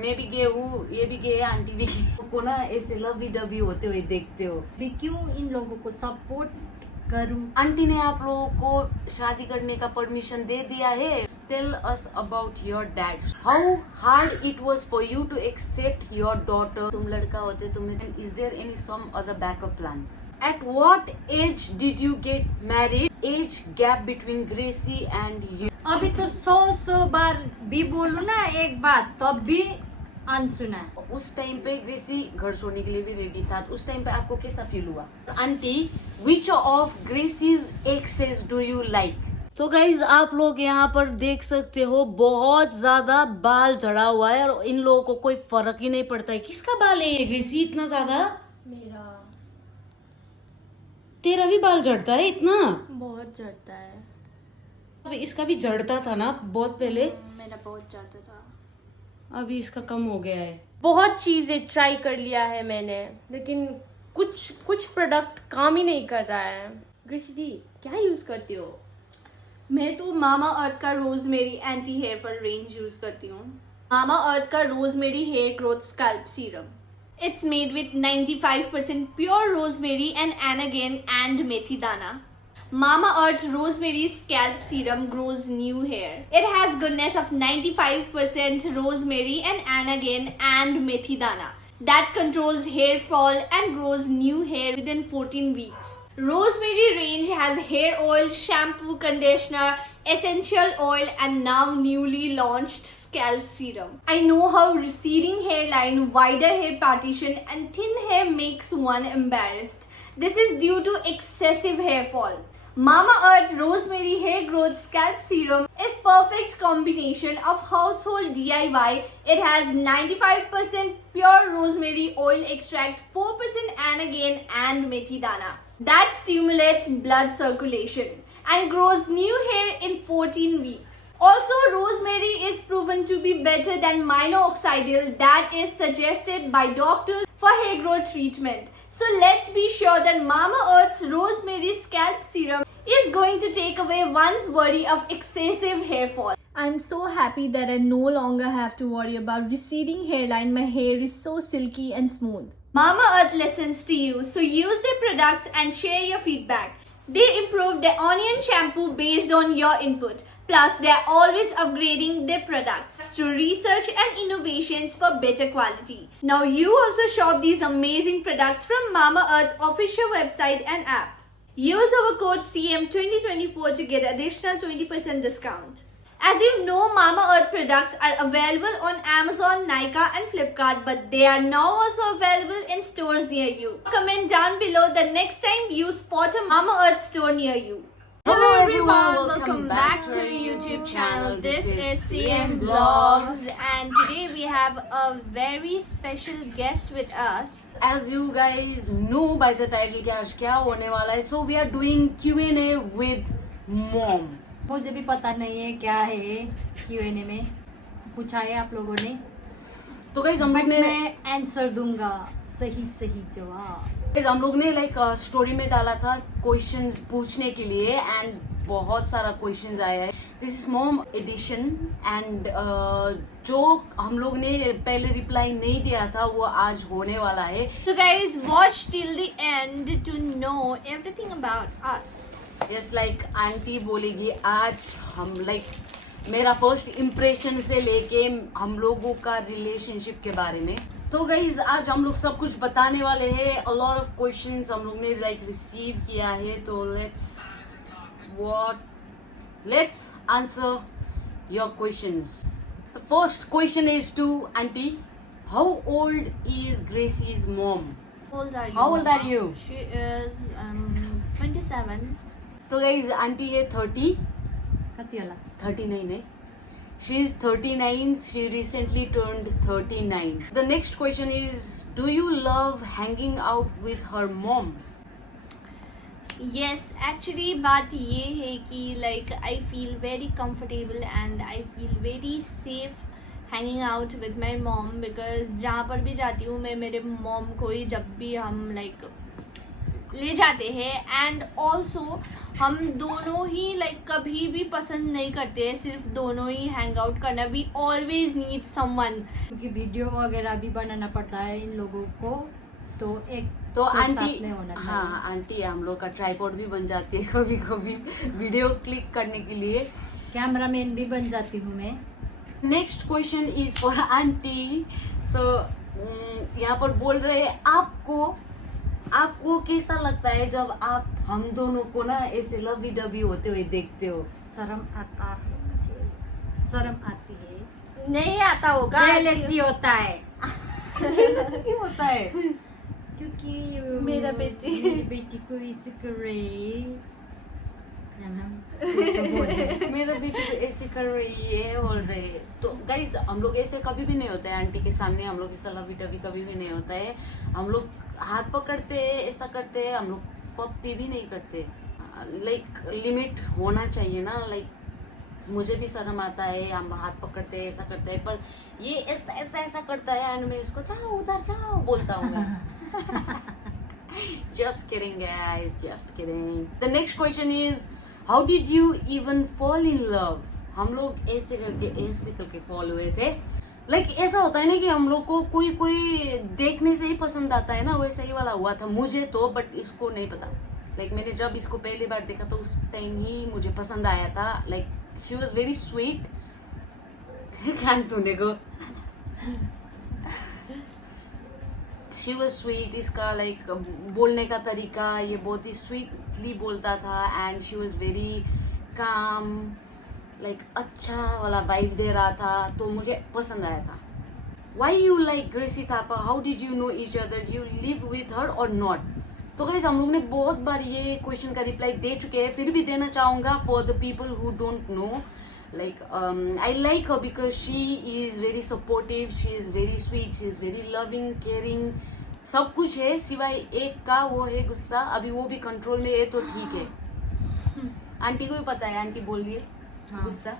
मैं भी गे हूँ, ये भी गे है, आंटी भी को ना ऐसे लवी डबी होते हुए देखते हो। मैं क्यों इन लोगों को सपोर्ट करूं? आंटी ने आप लोगों को शादी करने का परमिशन दे दिया है। Tell us about your dad, how hard it was for you to accept your daughter. तुम लड़का होते तुम्हें, is there any some other backup plans? At what age did you get married? Age gap between Gracy and you? अभी तो 100 बार भी बोलूं ना एक बात, तब भी अनसुना। उस टाइम पे ग्रेसी घर छोड़ने के लिए भी रेडी था। उस टाइम पे आपको कैसा फील हुआ? Aunty, which of Gracy's accessories do you like? तो गाइज आप लोग यहाँ पर देख सकते हो, बहुत ज्यादा बाल झड़ा हुआ है और इन लोगों को कोई फर्क ही नहीं पड़ता है। किसका बाल है ये ग्रेसी इतना ज्यादा? मेरा। तेरा भी बाल झड़ता है इतना? बहुत झड़ता है। अब इसका भी झड़ता था ना बहुत पहले, मेरा बहुत झड़ता था। अभी इसका कम हो गया है। बहुत चीजें ट्राई कर लिया है मैंने, लेकिन कुछ प्रोडक्ट काम ही नहीं कर रहा है। ग्रेसी दी, क्या यूज करती हो? मैं तो मामा अर्थ का rosemary anti hair fall range use करती हूँ। मामा अर्थ का rosemary hair growth scalp serum. It's made with 95% pure rosemary and anagen and methi dana. Mama Earth Rosemary Scalp Serum grows new hair. It has goodness of 95% rosemary and anagen and methi dana that controls hair fall and grows new hair within 14 weeks. Rosemary range has hair oil, shampoo, conditioner, essential oil and now newly launched scalp serum. I know how receding hairline, wider hair partition and thin hair makes one embarrassed. This is due to excessive hair fall. Mama Earth Rosemary Hair Growth Scalp Serum is perfect combination of household DIY. It has 95% pure rosemary oil extract, 4% anagen and methi dana that stimulates blood circulation and grows new hair in 14 weeks. Also, rosemary is proven to be better than minoxidil that is suggested by doctors for hair growth treatment. So let's be sure that Mama Earth's Rosemary Scalp Serum is going to take away one's worry of excessive hair fall. I'm so happy that I no longer have to worry about receding hairline. My hair is so silky and smooth. Mama Earth listens to you, so use their products and share your feedback. They improved their onion shampoo based on your input. Plus, they are always upgrading their products through research and innovations for better quality. Now, you also shop these amazing products from Mama Earth's official website and app. Use our code CM2024 to get additional 20% discount. As you know, Mama Earth products are available on Amazon, Nykaa and Flipkart, but they are now also available in stores near you. Comment down below the next time you spot a Mama Earth store near you. Hello everyone, welcome back to our YouTube channel. This is CM Vlogs and today we have a very special guest with us. As you guys know by the title कि आज क्या होने वाला है, so we are doing Q&A with mom. मुझे भी पता नहीं है क्या है Q&A में पूछा है आप लोगों ने, तो गाइज हम लोग बट ने मैं आंसर दूंगा सही सही जवाब। guys, हम लोग ने लाइक स्टोरी में डाला था क्वेश्चंस पूछने के लिए एंड बहुत सारा क्वेश्चंस आया है। This is mom edition and जो हम लोग ने पहले रिप्लाई नहीं दिया था वो आज होने वाला है। So guys, watch till the end to know everything about us. Yes like aunty बोलेगी आज हम लाइक मेरा फर्स्ट इम्प्रेशन से लेके हम लोगों का रिलेशनशिप के बारे में। तो गाइज आज हम लोग सब कुछ बताने वाले हैं। अ लॉट ऑफ क्वेश्चंस हम लोग ने लाइक रिसीव किया है, तो let's answer your questions. The first question is to aunty, how old is Gracy's mom? How old are you? How old are you? She is 27. तो guys aunty है 30, कतियाला 39 है। She is 39. She recently turned 39. The next question is, do you love hanging out with her mom? Yes, actually बात ये है कि like I feel very comfortable and I feel very safe hanging out with my mom because जहाँ पर भी जाती हूँ मैं मेरे mom को ही जब भी हम like ले जाते हैं एंड ऑल्सो हम दोनों ही लाइक कभी भी पसंद नहीं करते हैं सिर्फ दोनों ही हैंग आउट करना. We always need someone. क्योंकि वीडियो वगैरह भी बनाना पड़ता है इन लोगों को, तो एक तो साथ आंटी, में होना चाहिए. हाँ आंटी हम लोग का ट्राइपॉड भी बन जाती है कभी कभी वीडियो क्लिक करने के लिए. कैमरामैन भी बन जाती हूँ मैं. Next question is for aunty. So यहाँ पर बोल रहे हैं आपको कैसा लगता है जब आप हम दोनों को ना ऐसे लवी डबी होते हुए देखते हो? शर्म आता है मुझे, शर्म आती है, नहीं आता होगा. जेलसी होता है. जेलसी क्यों होता है? क्योंकि मेरा बेटी- मेरी बेटी को इसे करे है ना, इसको बोल रहे. मेरा बेटी तो ऐसे कर रही है बोल रहे हैं. तो गाइज हम लोग ऐसे कभी भी नहीं होते हैं आंटी के सामने. हम लोग ऐसा लवी डबी कभी भी नहीं होता है. हम लोग हाथ पकड़ते हैं, ऐसा करते हैं. हम लोग पप्पी भी नहीं करते. लाइक लिमिट होना चाहिए ना. लाइक मुझे भी शर्म आता है, हम हाथ पकड़ते हैं, ऐसा करते हैं, पर ये ऐसा करता है एंड मैं इसको जाओ उधर जाओ बोलता हूँ. Just kidding guys, just kidding. The next question is, how did you even fall in love? हम लोग ऐसे करके फॉल हुए थे. लाइक ऐसा होता है ना कि हम लोग को कोई देखने से ही पसंद आता है ना, वैसा ही वाला हुआ था मुझे तो, बट इसको नहीं पता. लाइक मैंने जब इसको पहली बार देखा तो उस टाइम ही मुझे पसंद आया था. Like she was very sweet. ध्यान तूने को शी वॉज स्वीट. इसका लाइक बोलने का तरीका, ये बहुत ही स्वीटली बोलता था and she was very calm. Like अच्छा वाला वाइब दे रहा था, तो मुझे पसंद आया था. Why you like Gracy Thapa? How did you know each other? You live with her or not? तो गाइस हम लोग ने बहुत बार ये क्वेश्चन का रिप्लाई दे चुके हैं, फिर भी देना चाहूंगा for the people who don't know. Like I like her because she is very supportive, she is very sweet, she is very loving, caring. सब कुछ है सिवाय एक का, वो है गुस्सा. अभी वो भी कंट्रोल में है तो ठीक है. आंटी को भी पता है, आंटी बोल रही है. हाँ. गुस्सा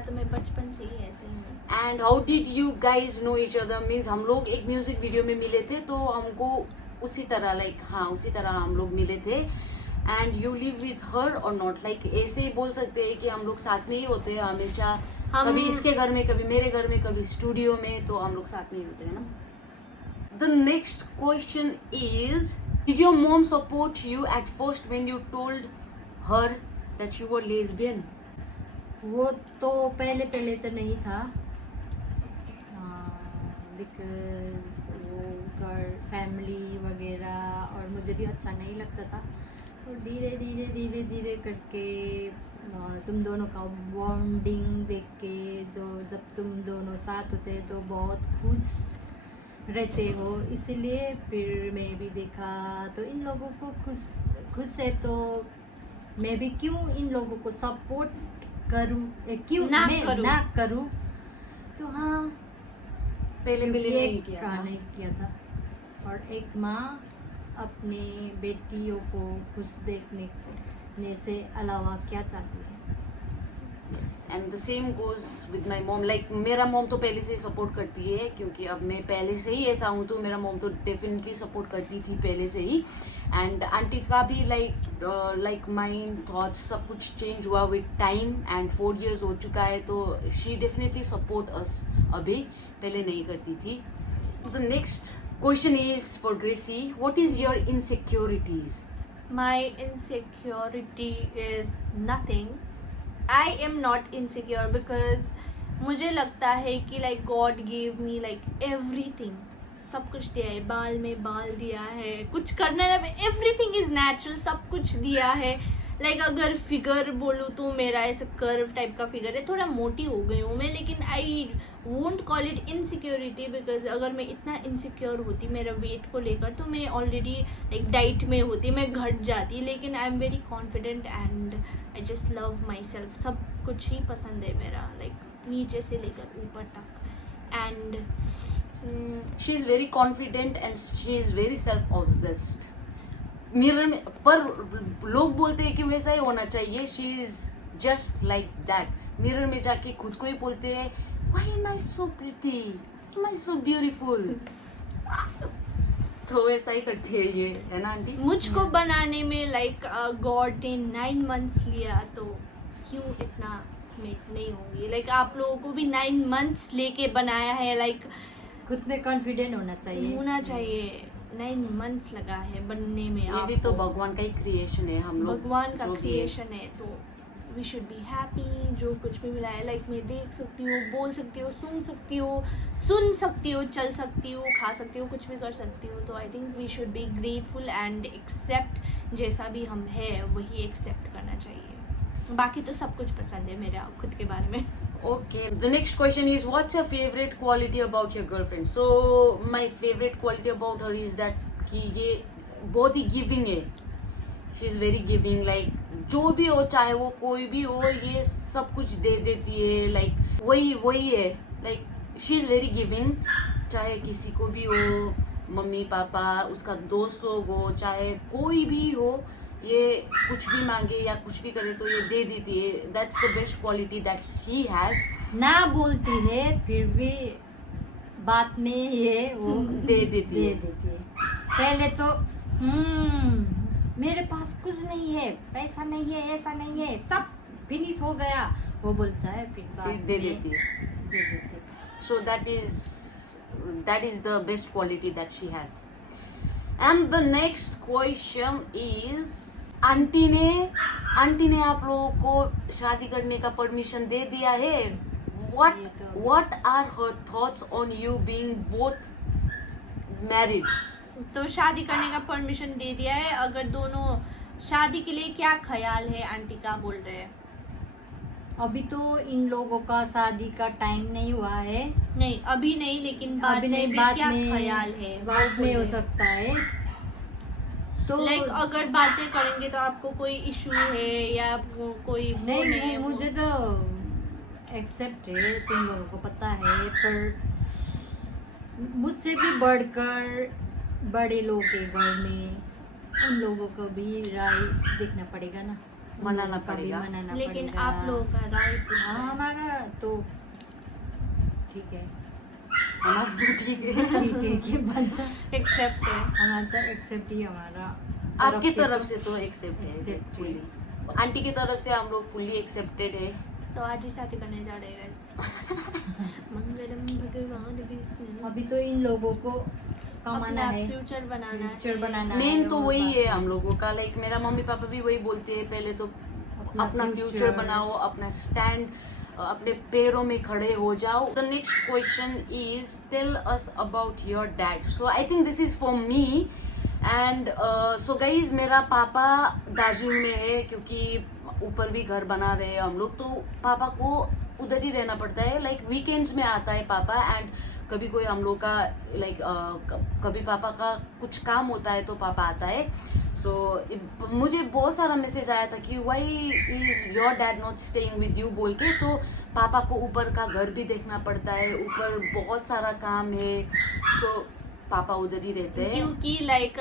तो मैं बचपन से ही ऐसे ही हूँ. And how did you guys no each other? Means हम लोग एक म्यूजिक वीडियो में मिले थे, तो हमको उसी तरह उसी तरह हम लोग मिले थे. And you live with her or not? Like ऐसे ही बोल सकते हैं कि हम लोग साथ में ही होते हैं हमेशा. कभी इसके घर में, कभी मेरे घर में, कभी स्टूडियो में, तो हम लोग साथ में ही होते हैं ना. The next question is, did your mom support you at first when you told her that you were lesbian? वो तो पहले तो नहीं था, बिकॉज वो घर फैमिली वगैरह और मुझे भी अच्छा नहीं लगता था. और धीरे करके तुम दोनों का बॉन्डिंग देख के, जो जब तुम दोनों साथ होते तो बहुत खुश रहते हो, इसीलिए फिर मैं भी देखा तो इन लोगों को खुश है, तो मैं भी क्यों इन लोगों को सपोर्ट करूं, क्यों ना करूं. तो हाँ, पहले नहीं किया था. और एक माँ अपने बेटियों को खुश देखने से अलावा क्या चाहती है. And the same goes with my mom. Like मेरा मॉम तो पहले से ही सपोर्ट करती है, क्योंकि अब मैं पहले से ही ऐसा हूँ, तो मेरा मॉम तो डेफिनेटली सपोर्ट करती थी पहले से ही. एंड आंटी का भी लाइक माइंड थॉट्स सब कुछ चेंज हुआ विद टाइम, एंड 4 years हो चुका है, तो शी डेफिनेटली सपोर्ट अस. अभी पहले नहीं करती थी. The next question is for Gracie. What is your insecurities? My insecurity is nothing. I am not insecure because मुझे लगता है कि like God gave me like everything. सब कुछ दिया है, बाल में बाल दिया है, कुछ करना है, everything is natural, सब कुछ दिया है. लाइक अगर फिगर बोलूँ तो मेरा ऐसा कर्व टाइप का फिगर है, थोड़ा मोटी हो गई हूँ मैं, लेकिन I won't call it insecurity. Because अगर मैं इतना इनसिक्योर होती मेरा वेट को लेकर, तो मैं ऑलरेडी लाइक डाइट में होती, मैं घट जाती. लेकिन I am very confident and I just love my self. सब कुछ ही पसंद है मेरा, लाइक नीचे से लेकर ऊपर तक. And she is very confident and she is very self obsessed. Mirror में पर लोग बोलते हैं कि वैसा ही होना चाहिए. She is just like that. Mirror में जाके खुद को ही बोलते हैं, why am I so pretty, am I so beautiful. तो वैसा ही करती है ये, है ना आंटी? मुझको बनाने में लाइक गॉड ने 9 months लिया, तो क्यों इतना मेक नहीं होंगी? लाइक आप लोगों को भी 9 months लेके बनाया है, लाइक खुद में कॉन्फिडेंट होना चाहिए। 9 months लगा है बनने में। ये भी तो भगवान का ही क्रिएशन है, हम लोग भगवान का जो भी है। क्रिएशन है, तो वी शुड बी हैप्पी। जो कुछ भी मिला है, लाइक मैं देख सकती हूँ, बोल सकती हूँ, सुन सकती हूँ, चल सकती हूँ, खा सकती हूँ, कुछ भी कर सकती हूँ। तो I think we should be grateful and accept जैसा भी हम है वही एक्सेप्ट करना चाहिए। बाकी तो सब कुछ पसंद है मेरे खुद के बारे में। Okay, the next question is, what's your favorite quality about your girlfriend? So my favorite quality about her is that कि ये बहुत ही गिविंग है। She is very giving, like जो भी हो, चाहे वो कोई भी हो, ये सब कुछ दे देती है। लाइक वही है, like she is very giving. चाहे किसी को भी हो, मम्मी पापा, उसका दोस्त लोग हो, चाहे कोई भी हो, ये कुछ भी मांगे या कुछ भी करे तो ये दे देती है। That's the best quality that she has. ना बोलती है फिर भी बात में ये वो दे देती है। पहले तो मेरे पास कुछ नहीं है, पैसा नहीं है, ऐसा नहीं है, सब फिनिश हो गया, वो बोलता है फिर दे देती है। So that is the best quality that she has. And the next question is, aunty ने आप लोगों को शादी करने का परमिशन दे दिया है। What are her thoughts on you being both married? तो शादी करने का परमिशन दे दिया है। अगर दोनों शादी के लिए क्या ख्याल है आंटी का, बोल रहे हैं? अभी तो इन लोगों का शादी का टाइम नहीं हुआ है। नहीं, अभी नहीं, लेकिन बाद में भी क्या ख्याल है? बाद में हो सकता है। तो लाइक अगर बातें करेंगे तो आपको कोई इशू है या कोई वो नहीं, है वो? मुझे तो एक्सेप्ट है, तुम लोगों को पता है, पर मुझसे भी बढ़कर बड़े लोग के घर में उन लोगों को भी राय देखना पड़ेगा ना, मनाना पड़ेगा। लेकिन आप लोगों का राय हाँ, हमारा तो ठीक है, हमारा तो ठीक है। ठीक है कि बनता एक्सेप्ट है। हमारा तो एक्सेप्ट ही हमारा आपकी तरफ से तो एक्सेप्ट है Accept है। फुल्ली। आंटी की तरफ से हम लोग फुल्ली एक्सेप्टेड है। तो आज ही शादी करने जा रहे हैं guys। मंगलम भगवान विष्णु। अभी तो इन लोगों को कमाना अपना है, फ्यूचर बनाना फ्यूचर है। बनाना मेन है, तो और वही बात- है हम लोगों का। लाइक मेरा मम्मी पापा भी वही बोलते हैं, पहले तो अपना फ्यूचर बनाओ, अपना स्टैंड, अपने पैरों में खड़े हो जाओ। The next question is, tell us about your dad. So I think this is for me and so guys, मेरा पापा दार्जिलिंग में है, क्योंकि ऊपर भी घर बना रहे हैं हम लोग, तो पापा को उधर ही रहना पड़ता है। लाइक वीकेंड्स में आता है पापा, एंड कभी कोई हम लोग का लाइक कभी पापा का कुछ काम होता है तो पापा आता है। सो मुझे बहुत सारा मैसेज आया था कि why is your dad not staying with you बोल के। तो पापा को ऊपर का घर भी देखना पड़ता है, ऊपर बहुत सारा काम है, सो पापा उधर ही रहते हैं। क्योंकि लाइक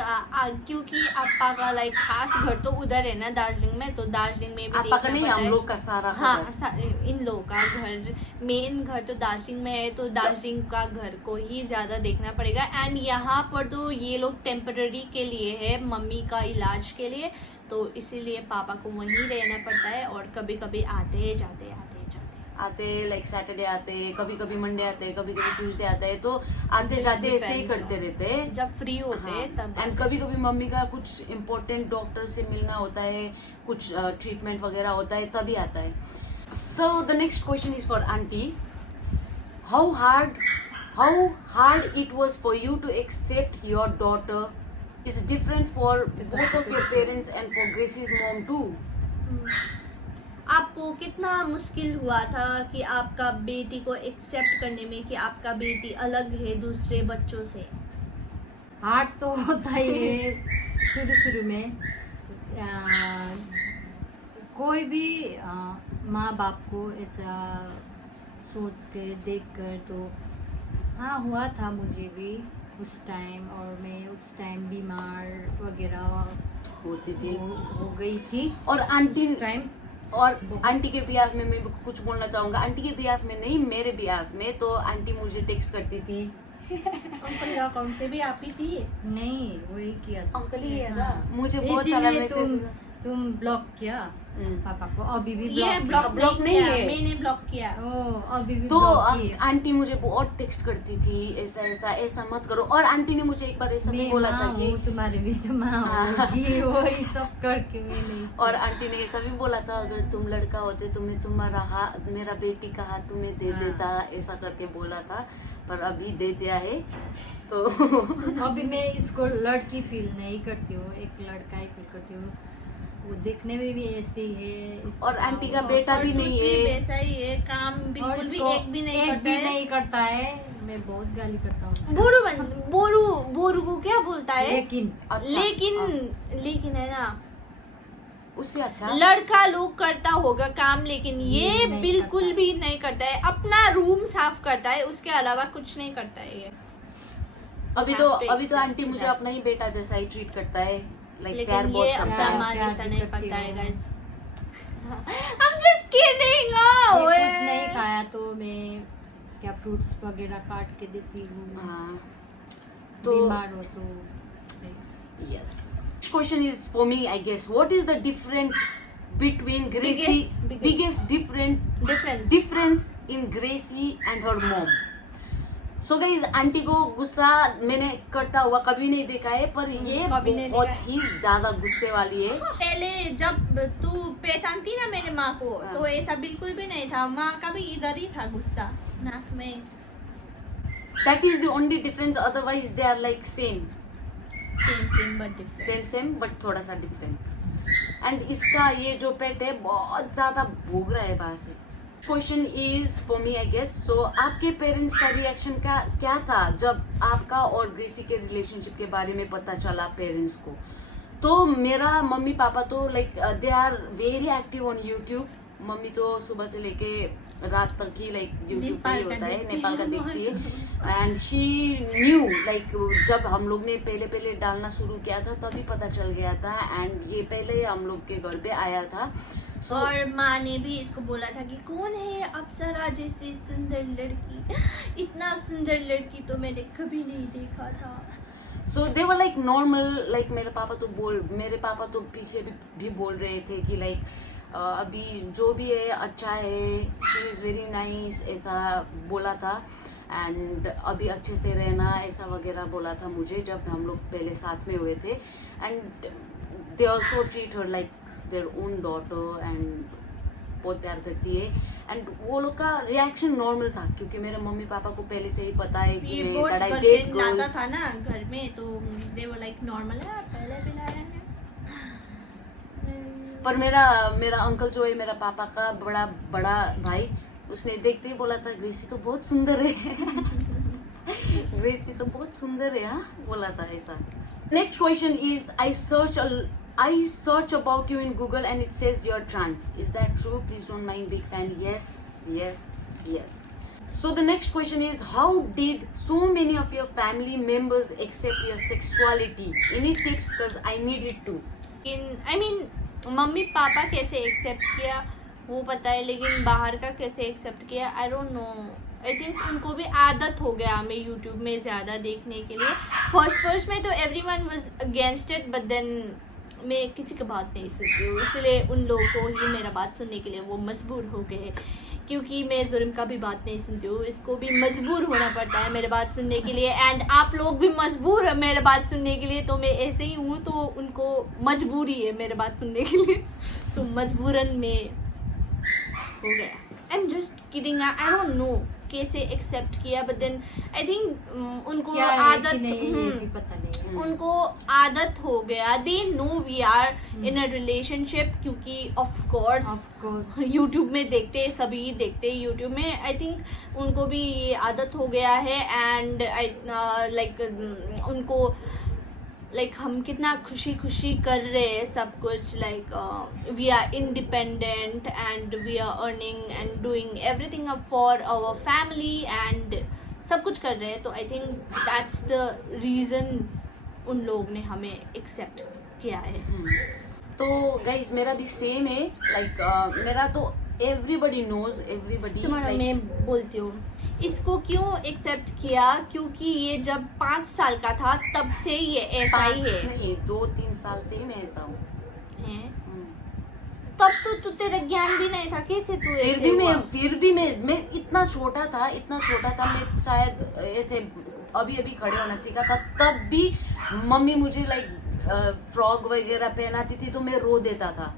क्योंकि आपा का लाइक खास घर तो उधर है ना दार्जिलिंग में, तो दार्जिलिंग में भी पापा का देखना नहीं, पड़ता हम है। लोग का सारा हाँ, घर। इन लोगों का घर, मेन घर तो दार्जिलिंग में है, तो दार्जिलिंग का घर को ही ज्यादा देखना पड़ेगा। एंड यहाँ पर तो ये लोग टेम्पररी के लिए है, मम्मी का इलाज के लिए, तो इसीलिए पापा को वहीं रहना पड़ता है। और कभी कभी आते जाते लाइक सैटरडे आते, कभी कभी मंडे आते, कभी कभी ट्यूसडे आते हैं, तो आते जाते ऐसे ही करते रहते हैं जब फ्री होते हैं तब। एंड कभी कभी मम्मी का कुछ इम्पोर्टेंट डॉक्टर से मिलना होता है, कुछ ट्रीटमेंट वगैरह होता है, तभी आता है। So the next question is for aunty. How hard it was for you to accept your daughter is different for both of your parents and for Gracy's mom too. आपको कितना मुश्किल हुआ था कि आपका बेटी को एक्सेप्ट करने में कि आपका बेटी अलग है दूसरे बच्चों से? हार्ड तो होता ही है शुरू में। कोई भी माँ बाप को ऐसा सोच कर देख कर तो हाँ हुआ था मुझे भी उस टाइम, और मैं उस टाइम बीमार वगैरह होती थी हो गई थी। और आंटी टाइम और आंटी के बिहाफ में मैं कुछ बोलना चाहूंगा। आंटी के बिहाफ में नहीं, मेरे बिहाफ में तो आंटी मुझे टेक्स्ट करती थी अंकल के अकाउंट से भी आप ही थी। नहीं, वही किया था। अंकल ही है ना, हाँ। मुझे बहुत सारा इसीलिए मैसेज। तुम ब्लॉक किया पापा को, अभी भी ये ब्लॉक ब्लॉक नहीं नहीं है। किया, मैंने ब्लॉक किया। ओ, अभी भी तो ब्लॉक किया। आंटी मुझे बहुत टेक्स्ट करती थी, ऐसा ऐसा ऐसा मत करो। और आंटी ने मुझे एक बार ऐसा भी मैं बोला था माँ कि हूँ, तुम्हारे भी तो माँ होगी, वही सब करके मैंने और आंटी ने ऐसा भी बोला था, अगर तुम लड़का होते तो मैं तुम्हारा हाथ, मेरा बेटी का हाथ तुम्हें दे हाँ। देता, ऐसा करके बोला था। पर अभी दे दिया है तो अभी मैं इसको लड़की फील नहीं करती हूँ, एक लड़का ही फील करती हूँ। वो देखने में भी ऐसे ही है और आंटी का बेटा भी नहीं है। वैसा ही है, काम बिल्कुल भी एक भी नहीं करता है। मैं बहुत गाली करता हूँ उसको। बोरू को क्या बोलता है? लेकिन अच्छा, लेकिन है ना, उससे अच्छा लड़का लोग करता होगा काम, लेकिन ये नहीं बिल्कुल करता। भी नहीं करता है। अपना रूम साफ करता है, उसके अलावा कुछ नहीं करता है ये। अभी तो Have to accept आंटी मुझे that. अपना ही बेटा जैसा ही ट्रीट करता है, लाइक प्यार लेकिन बहुत ये करता अपना है। माँ प्यार जैसा भी नहीं करती करता है हूँ। गाइस। I'm just kidding. मैं Oh, कुछ नहीं खाया तो मैं क्या फ्रूट्स वगैरह काट के देती हूँ। हाँ, तो बीमार हो तो yes. Question is for me, I guess. What is the difference between Gracie? Biggest difference in Gracie and her mom. So guys, aunty को गुस्सा मैंने करता हुआ कभी नहीं देखा है, पर ये कभी नहीं बहुत देखा है। ही ज्यादा गुस्से वाली है। पहले जब तू पहचानती ना मेरे माँ को, हाँ। तो ऐसा बिल्कुल भी नहीं था। माँ का भी इधर ही था गुस्सा, नाक में। That is the only difference. Otherwise, they are like same but थोड़ा सा different. And इसका ये जो पेट है बहुत ज्यादा भोग रहा है बाहर से। Question is for me I guess. So आपके पेरेंट्स का रिएक्शन क्या था जब आपका और ग्रेसी के रिलेशनशिप के बारे में पता चला पेरेंट्स को? तो मेरा मम्मी पापा तो like they are very active on YouTube. मम्मी तो सुबह से लेके रात तक ही लाइक यूट्यूब पे ही होता है, नेपाल का देखती है। एंड शी न्यू लाइक जब हम लोग ने पहले डालना शुरू किया था तभी पता चल गया था। एंड ये पहले हम लोग के घर पे आया था। और माँ ने भी इसको बोला था कि कौन है अप्सरा जैसी सुंदर लड़की, इतना सुंदर लड़की तो मैंने कभी नहीं देखा था। सो दे वर लाइक नॉर्मल। लाइक मेरे पापा तो पीछे भी बोल रहे थे कि लाइक अभी जो भी है अच्छा है, शी इज़ वेरी नाइस, ऐसा बोला था। एंड अभी अच्छे से रहना ऐसा वगैरह बोला था मुझे जब हम लोग पहले साथ में हुए थे। And they also treat her like their own daughter and बहुत प्यार करती है। एंड वो लोग का रिएक्शन नॉर्मल था क्योंकि मेरे मम्मी पापा को पहले से ही पता है कि मैं board that I date girlfriend लाता girls। था ना घर में, तो दे वो लाइक नॉर्मल है, पहले भी लाया है। पर मेरा अंकल जो है मेरा पापा का बड़ा भाई, उसने देखते ही बोला था ग्रेसी तो बहुत सुंदर है ग्रेसी तो बहुत सुंदर है, हाँ बोला था ऐसा। Next question is I search about you in Google and it says you're trans. Is that true? Please don't mind, big fan. Yes. So the next question is, how did so many of your family members accept your sexuality? Any tips? Because I need it too. Mummy papa कैसे accept किया वो पता है, लेकिन बाहर का कैसे accept किया आई डोंट नो। आई थिंक उनको भी आदत हो गया हमें यूट्यूब में ज़्यादा देखने के लिए। फर्स्ट में तो everyone was against it, but then मैं किसी की बात नहीं सुनती हूँ, इसलिए उन लोगों को ही मेरा बात सुनने के लिए वो मजबूर हो गए। क्योंकि मैं जुर्म का भी बात नहीं सुनती हूँ, इसको भी मजबूर होना पड़ता है मेरे बात सुनने के लिए। एंड आप लोग भी मजबूर है मेरे बात सुनने के लिए, तो मैं ऐसे ही हूँ, तो उनको मजबूरी है मेरे बात सुनने के लिए, तो मजबूरन में हो गया। I am just kidding, I don't know कैसे एक्सेप्ट किया, बट देन आई थिंक उनको आदत पता नहीं, उनको आदत हो गया। They know we are in a relationship, क्योंकि ऑफ कोर्स यूट्यूब में देखते, सभी देखते यूट्यूब में। आई थिंक उनको भी ये आदत हो गया है। एंड लाइक उनको लाइक हम कितना खुशी कर रहे हैं सब कुछ, like we are independent and we are earning and doing everything up for our family and सब कुछ कर रहे हैं। तो I think that's the reason उन लोग ने हमें एक्सेप्ट किया है। तो गाइज मेरा भी सेम है। लाइक मेरा तो everybody knows, everybody तुम्हारा like, मैं बोलती हूँ, इसको क्यों एक्सेप्ट किया? क्योंकि ये जब 5 साल का था तब से ये ऐसा ही 5 है। नहीं 2-3 साल से ही मैं ऐसा हूँ। हैं? तब तो तेरा ज्ञान भी नहीं था, कैसे तू ऐसे हुआ? फिर भी मैं इतना छोटा था मैं शायद ऐसे अभी अभी खड़े होना सीखा था, तब भी मम्मी मुझे लाइक फ्रॉक वगैरह पहनाती थी तो मैं रो देता था।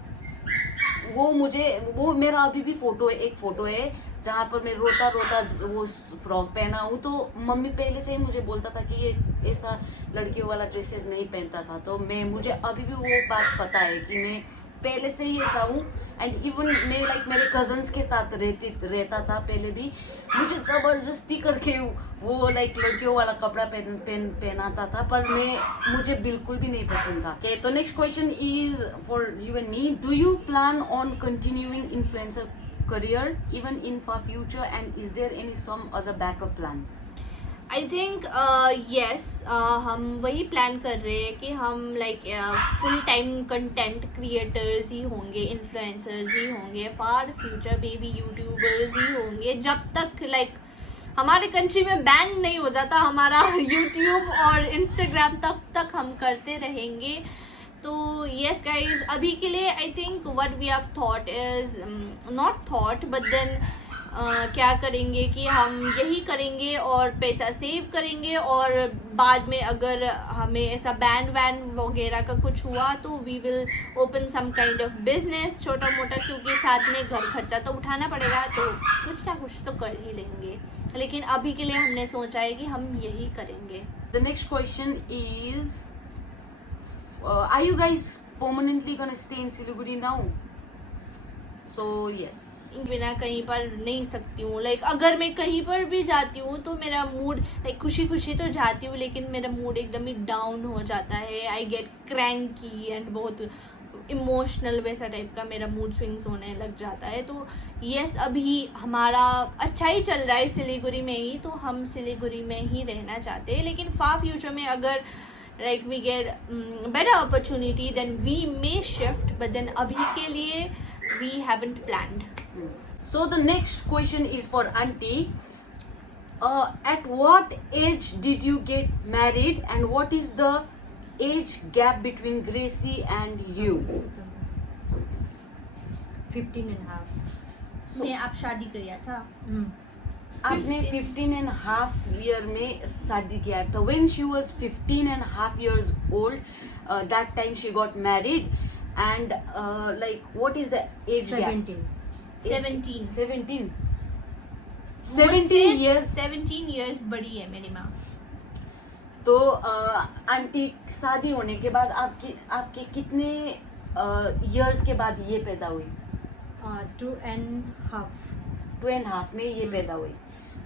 वो मेरा अभी भी एक फोटो है जहाँ पर मैं रोता रोता वो फ्रॉक पहना हूँ। तो मम्मी पहले से ही मुझे बोलता था कि ये ऐसा लड़कियों वाला ड्रेसेस नहीं पहनता था, तो मुझे अभी भी वो बात पता है कि मैं पहले से ही ऐसा हूँ। एंड इवन मैं लाइक मेरे कजन्स के साथ रहता था पहले भी, मुझे जबरदस्ती करके वो लाइक लड़कियों वाला कपड़ा पहनाता था, पर मुझे बिल्कुल भी नहीं पसंद था। Okay, तो next question is for you and me, do you plan on continuing influencer career even in far future, and is there any some other backup plans? I think yes, हम वही प्लान कर रहे हैं कि हम like full time content creators ही होंगे, influencers ही होंगे, फार फ्यूचर में भी यूट्यूबर्स ही होंगे, जब तक लाइक हमारे कंट्री में बैन नहीं हो जाता हमारा यूट्यूब और इंस्टाग्राम, तब तक हम करते रहेंगे। तो यस गाइज, अभी के लिए I think what we have thought is not thought but then क्या करेंगे कि हम यही करेंगे और पैसा सेव करेंगे, और बाद में अगर हमें ऐसा बैंड वैन वगैरह का कुछ हुआ तो we will open some kind of business छोटा मोटा, क्योंकि साथ में घर खर्चा तो उठाना पड़ेगा, तो कुछ ना कुछ तो कर ही लेंगे। लेकिन अभी के लिए हमने सोचा है कि हम यही करेंगे। The next question is, are you guys permanently gonna stay in Siliguri now? So yes. बिना कहीं पर नहीं सकती हूँ, लाइक अगर मैं कहीं पर भी जाती हूँ तो मेरा मूड लाइक खुशी खुशी तो जाती हूँ, लेकिन मेरा मूड एकदम ही डाउन हो जाता है। आई गेट क्रैंकी एंड बहुत इमोशनल वैसा टाइप का मेरा मूड स्विंग्स होने लग जाता है। तो यस, अभी हमारा अच्छा ही चल रहा है सिलीगुड़ी में ही, तो हम सिलीगुड़ी में ही रहना चाहते हैं। लेकिन फार फ्यूचर में अगर like we get better opportunity then we may shift, but then abhi ke liye we haven't planned. So the next question is for auntie. At what age did you get married, and what is the age gap between Gracie and you? 15 and a half. मैं आप शादी किया था। आपने 15.5 year में शादी किया था। When she was 15.5 years old, that time she got married, and like what is the age 17. gap? 17 17 years. 17 years बड़ी है मेरी माँ। तो आंटी शादी होने के बाद आपके कितने years के बाद ये पैदा हुई? 2.5. 2.5 में ये पैदा हुई।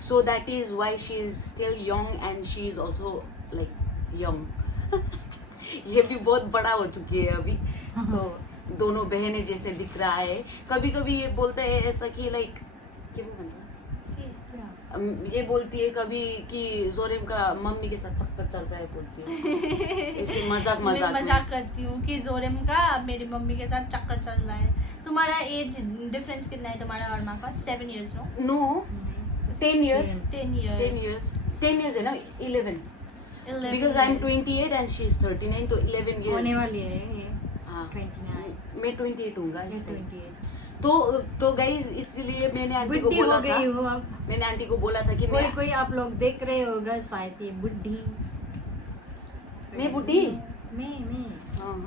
So that is why she is still young and she is also like young. ये भी बहुत बड़ा हो चुकी है अभी, तो दोनों बहनें जैसे दिख रहा है। कभी कभी ये बोलते हैं ऐसा कि लाइक ये बोलती है कभी कि जोरेम का मम्मी के साथ चक्कर चल रहा है, बोलती है ऐसे मजाक मैं में। मजाक करती हूँ कि जोरेम का मेरी मम्मी के साथ चक्कर चल रहा है। तुम्हारा एज डिफरेंस कितना है तुम्हारा और माँ का? 7 years no? No, 10 years. 10 years. 10 years. 10 years है ना? 11. 11 Because I'm years. 28 and she's 39, तो 11 years. होने वाली है ये हाँ, 29. मैं 28 हूँ ये guys। 28. तो गाइज इसलिए मैंने आंटी को बुढ़ी बोला हो था, गई हो अब। मैंने आंटी को बोला था कि कोई आप लोग देख रहे होगा शायद ये बुढ़ी। मैं बुढ़ी। मैं हाँ,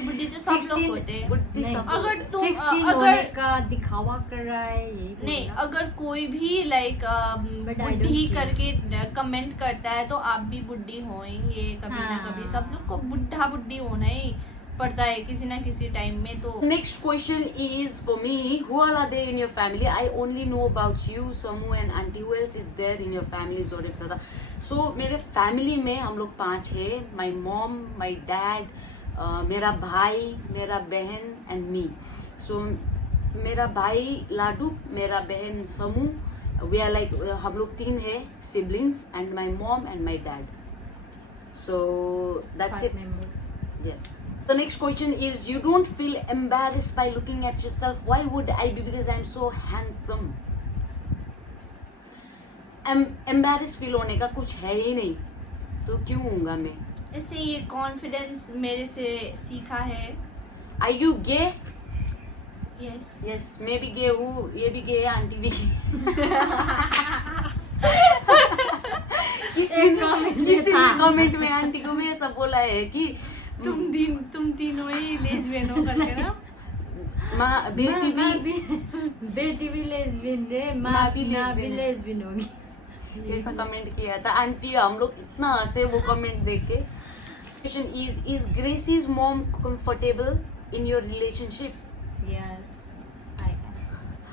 बुद्धि तो सब लोग होते हैं। बुढ़ी नहीं। सब। अगर तुम 16 होने अगर का दिखावा कर रहा है ये नहीं, अगर कोई भी लाइक But I don't बुढ़ी care. करके कमेंट करता है तो आप भी बुढ़ी होंगे कभी ना हाँ। कभी। सब लोग को बुढ़ा बुढ़ी होना ही पड़ता है किसी ना किसी टाइम में। तो Next question is for me. Who all are there in your family? I only know about you, Samu and auntie. Who else is there in your family? Zorit Dada. So मेरे family में हम लोग 5 हैं. My mom, my dad, मेरा भाई, मेरा बहन and me. So मेरा भाई लाडू, मेरा बहन समू. We are like हम लोग 3 हैं siblings, and my mom and my dad. So that's it. member. Yes. The next question is, you don't feel embarrassed by looking at yourself. Why would I be? Because I'm so handsome. Embarrassed feel होने का कुछ है ही नहीं, तो क्यों होऊंगा मैं? इससे ये कॉन्फिडेंस मेरे से सीखा है. Are you gay? Yes. Yes, मैं भी गे हूँ, ये भी गे है, आंटी भी गे. किसी ने कमेंट में आंटी को भी ऐसा बोला है कि तुम तीनों ही लेस्बियन हो करके ना. माँ बेटी भी लेस्बियन रे, माँ भी भी लेस्बियन होगी. ऐसा कमेंट किया था आंटी. हम लोग इतना हंसे वो कमेंट देख के. Question is Gracie's mom comfortable in your relationship? Yes, I am.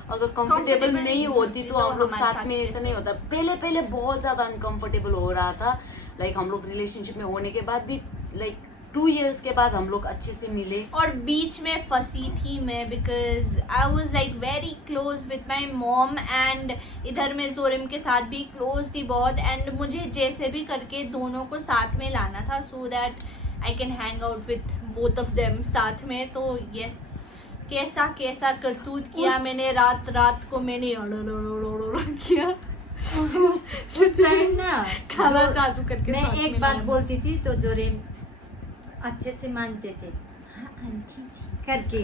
अगर कंफर्टेबल Comfortable नहीं होती तो हम लोग हमारे साथ में साथ ऐसा नहीं होता. पहले बहुत ज्यादा अनकंफर्टेबल हो रहा था. लाइक हम लोग रिलेशनशिप में होने के बाद भी लाइक 2 years के बाद हम लोग अच्छे से मिले. और बीच में फंसी थी मैं because I was like very close with my mom and इधर मैं जोरिम के साथ भी क्लोज थी बहुत. एंड मुझे जैसे भी करके दोनों को साथ में लाना था so that I can hang out with both of them साथ में. तो यस, कैसा कैसा करतूत किया मैंने. रात को मैंने किया उस टाइम ना खाना जादू करके मैं साथ एक में बात लाना. बोलती थी तो जोरेम अच्छे से मानते थे, हाँ आंटी जी करके.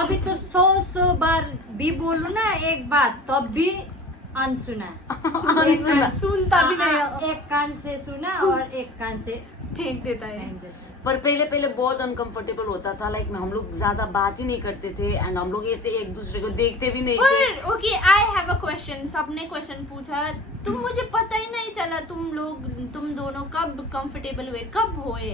अभी तो 100 बार भी बोलू ना एक बात तो अब भी अनसुना. सुनता भी नहीं, एक कान से सुना और एक कान से फेंक देता है. फेंक देता. पर पहले बहुत अनकंफर्टेबल होता था. लाइक हम लोग ज्यादा बात ही नहीं करते थे एंड हम लोग ऐसे एक दूसरे को देखते भी नहीं थे. पर okay, I have a question. सबने क्वेश्चन पूछा तो मुझे पता ही नहीं चला तुम दोनों कब कंफर्टेबल हुए, कब हुए.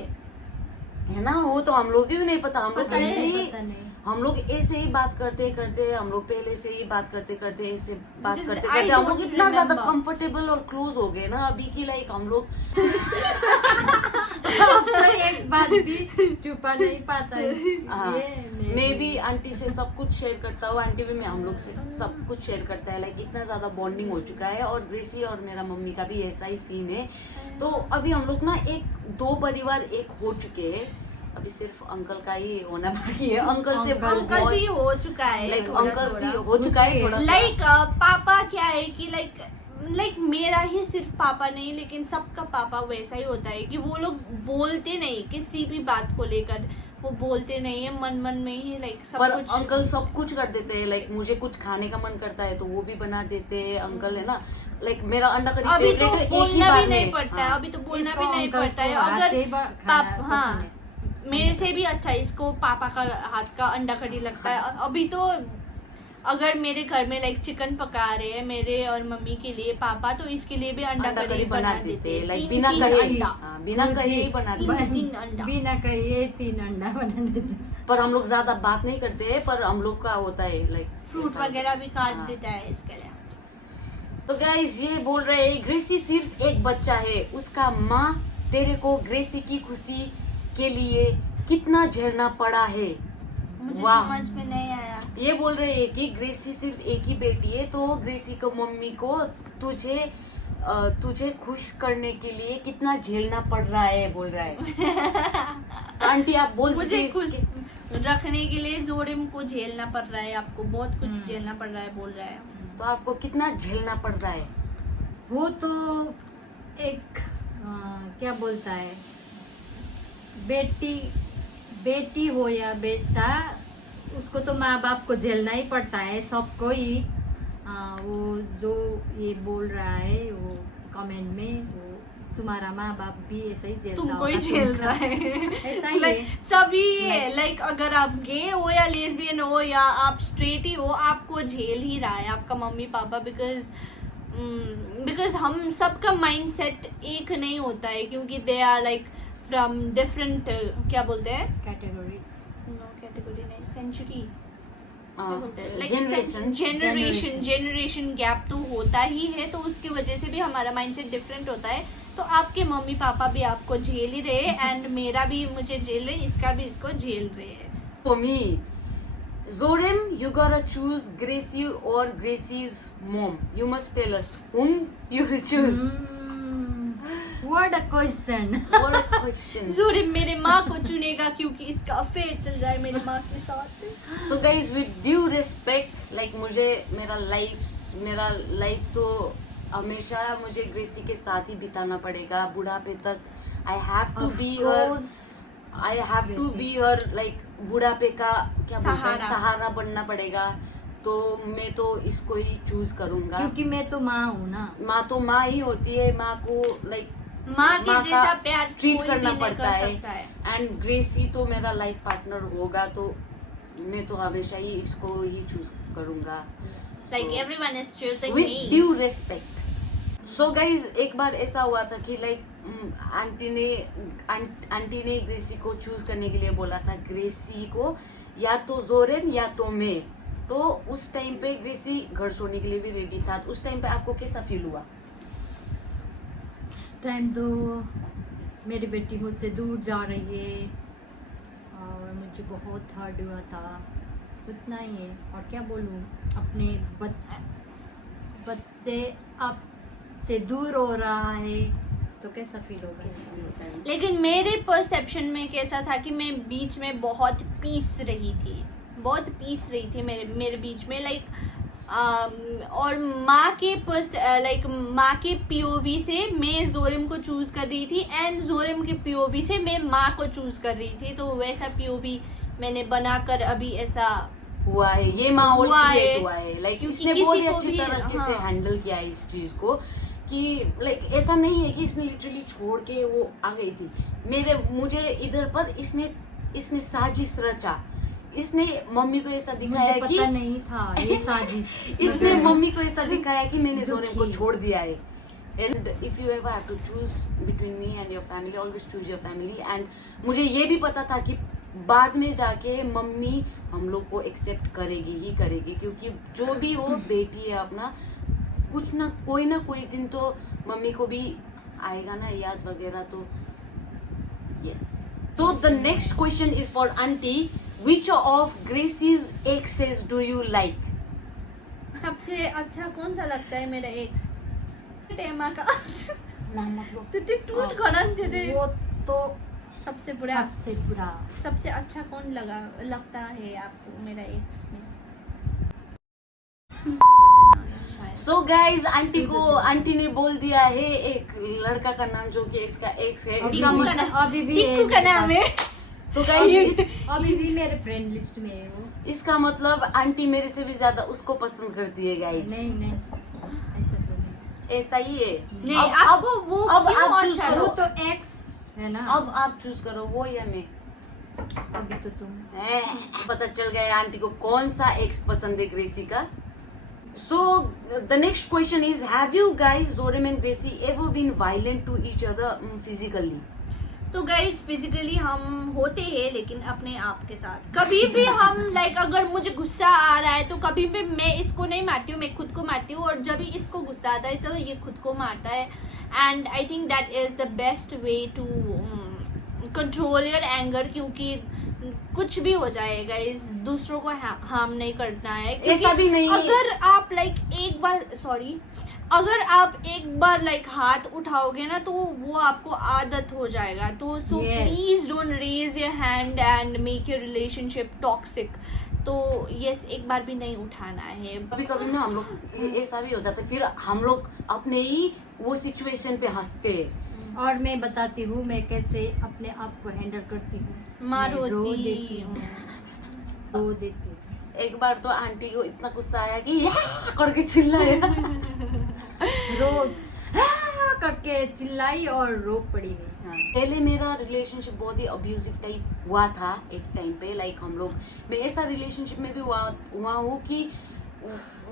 है ना, वो तो हम लोग भी नहीं पता. हम लोग पता ऐसे नहीं, ही पता नहीं. हम लोग ऐसे ही बात करते हम लोग पहले से ही बात करते ऐसे बात Because करते I हम लोग don't इतना ज्यादा remember. कंफर्टेबल और क्लोज हो गए ना अभी की. लाइक हम लोग तो एक बात भी छुपा नहीं पाता है. हाँ, ये मैं भी आंटी से सब कुछ शेयर करता हूँ. आंटी भी मैं हम लोग से सब कुछ शेयर करता है. लाइक इतना ज्यादा बॉन्डिंग हो चुका है. और ग्रेसी और मेरा मम्मी का भी ऐसा ही सीन है. तो अभी हम लोग ना 2 परिवार एक हो चुके हैं. अभी सिर्फ अंकल का ही होना बाकी है. अंकल से अंकल भी हो चुका है. लाइक थोड़ा अंकल थोड़ा. भी हो चुका है थोड़ा. लाइक पापा क्या है कि लाइक मेरा ही सिर्फ पापा नहीं लेकिन सबका पापा वैसा ही होता है कि वो लोग बोलते नहीं किसी भी बात को लेकर. वो बोलते नहीं है, मन में ही लाइक सब पर कुछ. अंकल सब कुछ कर देते हैं. लाइक मुझे कुछ खाने का मन करता है तो वो भी बना देते हैं अंकल, है ना. लाइक मेरा अंडा करी अभी फेवरेट तो है, एक ही बोलना बार भी नहीं में. पड़ता है. हाँ. अभी तो बोलना इसको भी नहीं अंकल पड़ता है. को हाथ से ही अगर खाना हाँ, पसंद है. मेरे से भी अच्छा इसको पापा का हाथ का अंडा करी लगता है. अभी तो अगर मेरे घर में लाइक चिकन पका रहे हैं मेरे और मम्मी के लिए पापा तो इसके लिए भी अंडा करी बना देते हैं. लाइक तीन बिना तीन कहे अंडा. हाँ, बिना कहे ही बना देते. तीन अंडा. बिना कहिए 3 अंडा बना देते. पर हम लोग ज्यादा बात नहीं करते हैं. पर हम लोग का होता है लाइक फ्रूट वगैरह भी काट हाँ. देता है इसके लिए. तो गाइस ये बोल रहे हैं ग्रेसी सिर्फ एक बच्चा है. उसका माँ तेरे को ग्रेसी की खुशी के लिए कितना झेलना पड़ा है. मुझे वाह. समझ में नहीं आया. ये बोल रहे हैं कि ग्रेसी सिर्फ एक ही बेटी है तो ग्रेसी को मम्मी को तुझे खुश करने के लिए कितना झेलना पड़ रहा है बोल रहा है. तो आंटी आप बोल मुझे दीजिए खुश इसके- रखने के लिए जोरिम को झेलना पड़ रहा है. आपको बहुत कुछ झेलना पड़ रहा है बोल रहा है. तो आपको कितना झेलना पड़ रहा है. वो तो एक क्या बोलता है, बेटी हो या बेटा उसको तो माँ बाप को झेलना ही पड़ता है सबको ही. वो जो ये बोल रहा है वो कमेंट में वो तुम्हारा माँ बाप भी ऐसा ही झेलता तुमको ही होगा, झेल तुमका- रहा है. ऐसा ही Like, है. सभी लाइक अगर आप गे हो या लेस्बियन हो या आप स्ट्रेट ही हो आपको झेल ही रहा है आपका मम्मी पापा. बिकॉज हम सबका माइंड सेट एक नहीं होता है क्योंकि they are like from different क्या बोलते हैं कैटेगरीज. नो कैटेगरी नहीं सेंचुरी जनरेशन जनरेशन गैप तो होता ही है. तो उसकी वजह से भी हमारा माइंडसेट डिफरेंट होता है. तो आपके मम्मी पापा भी आपको झेल ही रहे एंड मेरा भी मुझे झेल रहे, इसका भी इसको झेल रहे हैं. For me, Zorim, you gotta choose Gracie or Gracie's mom. You must tell us whom you will choose. वो what a question. What a question. जोरिम मेरे माँ को चुनेगा क्योंकि इसका अफेयर चल रहा है मेरी माँ के साथ। So guys, with due respect, like मुझे मेरा लाइफ तो हमेशा मुझे ग्रेसी के साथ ही बिताना पड़ेगा बुढ़ापे तक। I have to be her like बुढ़ापे का क्या बोलते हैं सहारा बनना पड़ेगा। तो मैं तो इसको ही चूज करूंगा क्योंकि मैं तो माँ हूँ ना। माँ तो माँ ही होती है, माँ को लाइक माँ के जैसा प्यार ट्रीट कोई करना भी नहीं पड़ता कर है। सकता है। एंड ग्रेसी तो मेरा लाइफ पार्टनर होगा, तो मैं तो हमेशा ही इसको ही चूज करूंगा। Like everyone is choosing with me. Due respect. So guys, एक बार ऐसा हुआ था कि लाइक आंटी ने ग्रेसी को चूज करने के लिए बोला था, ग्रेसी को या तो जोरेम या तो मैं। तो उस टाइम पे ग्रेसी घर छोड़ने के लिए भी रेडी था। तो उस टाइम पे आपको कैसा फील हुआ? इस टाइम तो मेरी बेटी मुझसे दूर जा रही है और मुझे बहुत हर्ट हुआ था, उतना ही है। और क्या बोलूँ, अपने बच्चे आपसे दूर हो रहा है तो कैसा फील होगा। लेकिन मेरे परसेप्शन में कैसा था कि मैं बीच में बहुत पीस रही थी मेरे बीच में लाइक और माँ के पीओवी से मैं जोरिम को चूज कर रही थी एंड जोरिम के पीओवी से मैं माँ को चूज कर रही थी। तो वैसा पीओवी मैंने बनाकर अभी ऐसा हुआ है, ये माहौल हुआ क्रिएट है। हुआ है। लाइक क्योंकि इसने किसी बहुत ही को अच्छी भी- तरीके से हाँ। हैंडल किया है इस चीज को कि लाइक ऐसा नहीं है कि इसने लिटरली छोड़ के वो आ गई थी। मुझे इधर पर इसने साजिश रचा। इसने मम्मी को ऐसा दिखाया मुझे कि पता नहीं था ये साजिश। इसने मम्मी को ऐसा दिखाया कि मैंने दुखी। जोरेम को छोड़ दिया है। And if you ever have to choose between me and your family, always choose your family. And मुझे ये भी पता था कि बाद में जाके मम्मी हम लोग को एक्सेप्ट करेगी ही करेगी, क्योंकि जो भी वो बेटी है अपना, कुछ ना कोई दिन तो मम्मी को भी आएगा ना याद वगैरह। तो yes. So the next question is for auntie. Which of Gracie's exes do you like? सबसे अच्छा कौन सा लगता है मेरा एक्स? टेमा का नाम मतलब तो टूट करन थे वो तो सबसे बुरा सबसे अच्छा कौन लगता है आपको मेरा एक्स में? So guys, आंटी ने बोल दिया है एक लड़का का नाम जो कि एक्स का एक्स है। इसका टिक्कू का मतलब नाम- अभी भी टिक्कू का नाम है। तो गाइस अभी भी मेरे फ्रेंड लिस्ट में है वो। इसका मतलब आंटी मेरे से भी ज्यादा उसको पसंद करती है गाइस। नहीं ऐसा तो नहीं। ऐसा ही है। नहीं, अब आपको वो अब क्यों आप चूज अच्छा करो। वो तो एक्स है ना। अब आप चूज करो, वो या मैं। अभी तो तुम। हैं, पता चल गया आंटी को कौन सा एक्स पसंद है ग्रेसी का। So the next question is, have you guys, Zorim and Gracie, ever been violent to each other physically? तो गाइस फिजिकली हम होते हैं, लेकिन अपने आप के साथ कभी भी हम लाइक अगर मुझे गुस्सा आ रहा है तो कभी भी मैं इसको नहीं मारती हूँ, मैं खुद को मारती हूँ। और जब भी इसको गुस्सा आता है तो ये खुद को मारता है। And I think that is the best way to control your anger, क्योंकि कुछ भी हो जाएगा, इस दूसरों को हार्म नहीं करना है। ऐसा भी नहीं है। अगर आप एक बार लाइक हाथ उठाओगे ना तो वो आपको आदत हो जाएगा। तो so Yes. Please don't raise your hand and make your relationship toxic. तो यस, एक बार भी नहीं उठाना है। कभी कभी ना हम लोग ऐसा भी हो जाता है, फिर हम लोग अपने ही वो सिचुएशन पे हंसते हैं। और मैं बताती हूँ मैं कैसे अपने आप को हैंडल करती हूँ। मार मैं रो होती देती हूँ, रो देती हूँ। एक बार तो आंटी को इतना गुस्सा आया कि करके चिल्लाया। रोज करके चिल्लाई और रो पड़ी मैं। पहले मेरा रिलेशनशिप बहुत ही अब्यूजिव टाइप हुआ था एक टाइम पे। लाइक हम लोग, मैं ऐसा रिलेशनशिप में भी हुआ हूँ कि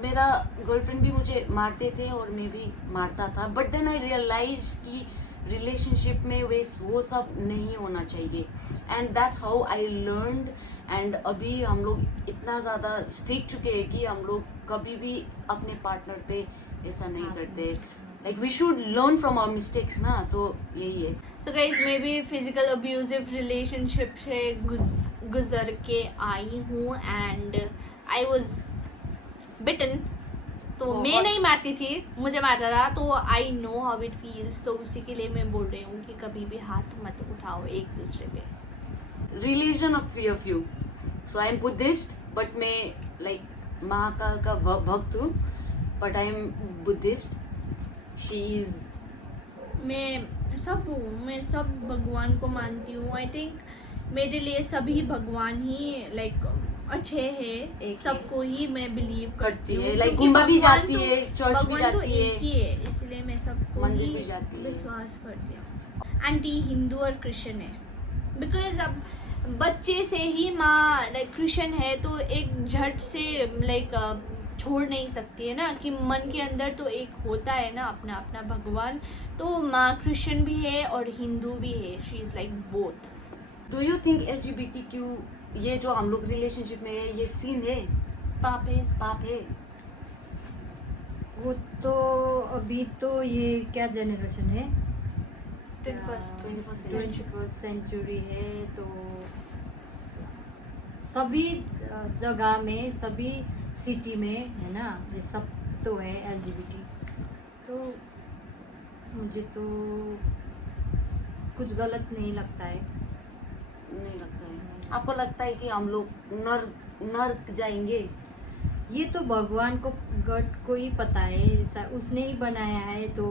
मेरा गर्लफ्रेंड भी मुझे मारते थे और मैं भी मारता था। बट देन आई रियलाइज कि रिलेशनशिप में वो सब नहीं होना चाहिए। And that's how I learned. And अभी हम लोग इतना ज़्यादा सीख चुके हैं कि हम लोग कभी भी अपने पार्टनर पे ऐसा नहीं करते। Like we should learn from our mistakes ना। तो यही है। सो गाइज, मैं भी फिजिकल अब्यूजिव रिलेशनशिप से गुजर के आई हूँ एंड आई वॉज बिटन। तो तो मैं बहुत। नहीं मारती थी, मुझे मारता था, तो I know how it feels, तो उसी के लिए मैं बोल रही हूँ कि कभी भी हाथ मत उठाओ एक दूसरे पे. Religion of 3 of you. So I am Buddhist, but मैं like महाकाल का भक्त हूँ, but I am Buddhist. She is. मैं सब हूँ, मैं सब भगवान को मानती हूँ. आई थिंक मेरे लिए सभी भगवान ही लाइक अच्छे एक हैं, ही सबको ही मैं बिलीव करती हूँ. है, like क्योंकि गुम्बा भी भगवान जाती तो- है, चर्च भी भगवान तो जाती है, एक ही है, इसलिए मैं सबको मंदिर ही भी जाती है. विश्वास करती हूँ. आंटी हिंदू और क्रिश्चियन है, बिकॉज अब बच्चे से ही माँ लाइक क्रिश्चियन है, तो एक झट से लाइक छोड़ नहीं सकती है ना, कि मन के अंदर तो एक होता है ना अपना अपना भगवान. तो माँ क्रिश्चियन भी है और हिंदू भी है, she is like both. Do you think LGBTQ ये जो हम लोग रिलेशनशिप में है, ये सीन है, पाप है. पाप है? वो तो अभी तो ये क्या जनरेशन है, 21st 21st सेंचुरी है, तो सभी जगह में, सभी सिटी में है ना, ये सब तो है LGBT. तो मुझे तो कुछ गलत नहीं लगता है. नहीं लगता है? आपको लगता है कि हम लोग नर्क जाएंगे? ये तो भगवान को गॉड को ही पता है, ऐसा उसने ही बनाया है, तो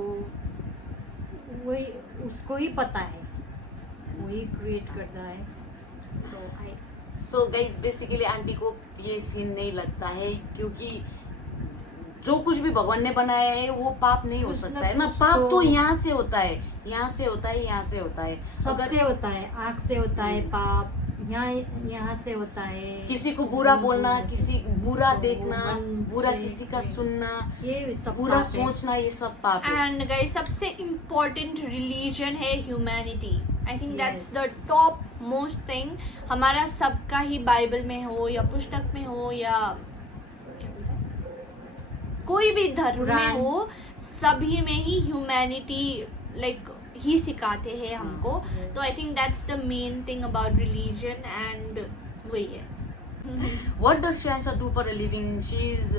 वही उसको ही पता है, वही क्रिएट करता है. सो गाइज बेसिकली आंटी को ये सीन नहीं लगता है, क्योंकि जो कुछ भी भगवान ने बनाया है वो पाप नहीं हो कुछ सकता ना है ना. कुछ पाप तो- तो यहाँ से होता है, यहाँ से होता है, यहाँ से होता है. सबसे होता है, आँख से होता है पाप, यहाँ से होता है. किसी को बुरा बोलना, किसी बुरा तो देखना, मन बुरा से- किसी का सुनना, ये सब बुरा पाप है. सोचना, ये सब पाप है. एंड गाइस सबसे इम्पोर्टेंट रिलीजन है humanity. I think that's the Yes. Top most thing. हमारा सबका ही बाइबल में हो या पुस्तक में हो या कोई भी धर्म में कुरान. हो, सभी में ही ह्यूमैनिटी लाइक ही सिखाते हैं हमको. yes. तो I think that's the main thing about religion and वही है. What does Shansa do for a living? She is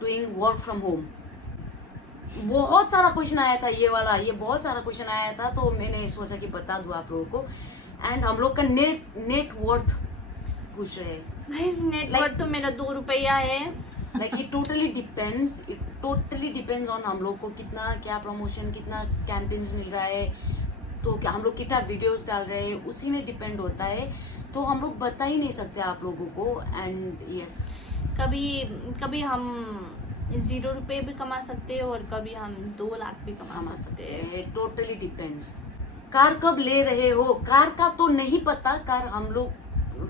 doing work from home. बहुत सारा क्वेश्चन आया था, ये वाला, ये बहुत सारा क्वेश्चन आया था, तो मैंने सोचा कि बता दूं आप लोगों को. एंड हम लोग का नेट वर्थ पूछ रहे हैं. गाइस नेटवर्क तो मेरा 2 रुपया है. Like it totally depends on हम लोग को कितना, क्या प्रमोशन, कितना कैंपेन्स मिल रहा है, तो क्या हम लोग कितना वीडियोस डाल रहे हैं, उसी में डिपेंड होता है. तो हम लोग बता ही नहीं सकते आप लोगों को. एंड यस, कभी हम 0 रुपए भी कमा सकते हैं और कभी हम 2 लाख भी कमा सकते हैं. Totally depends. कार कब ले रहे हो? कार का तो नहीं पता. कार हम लोग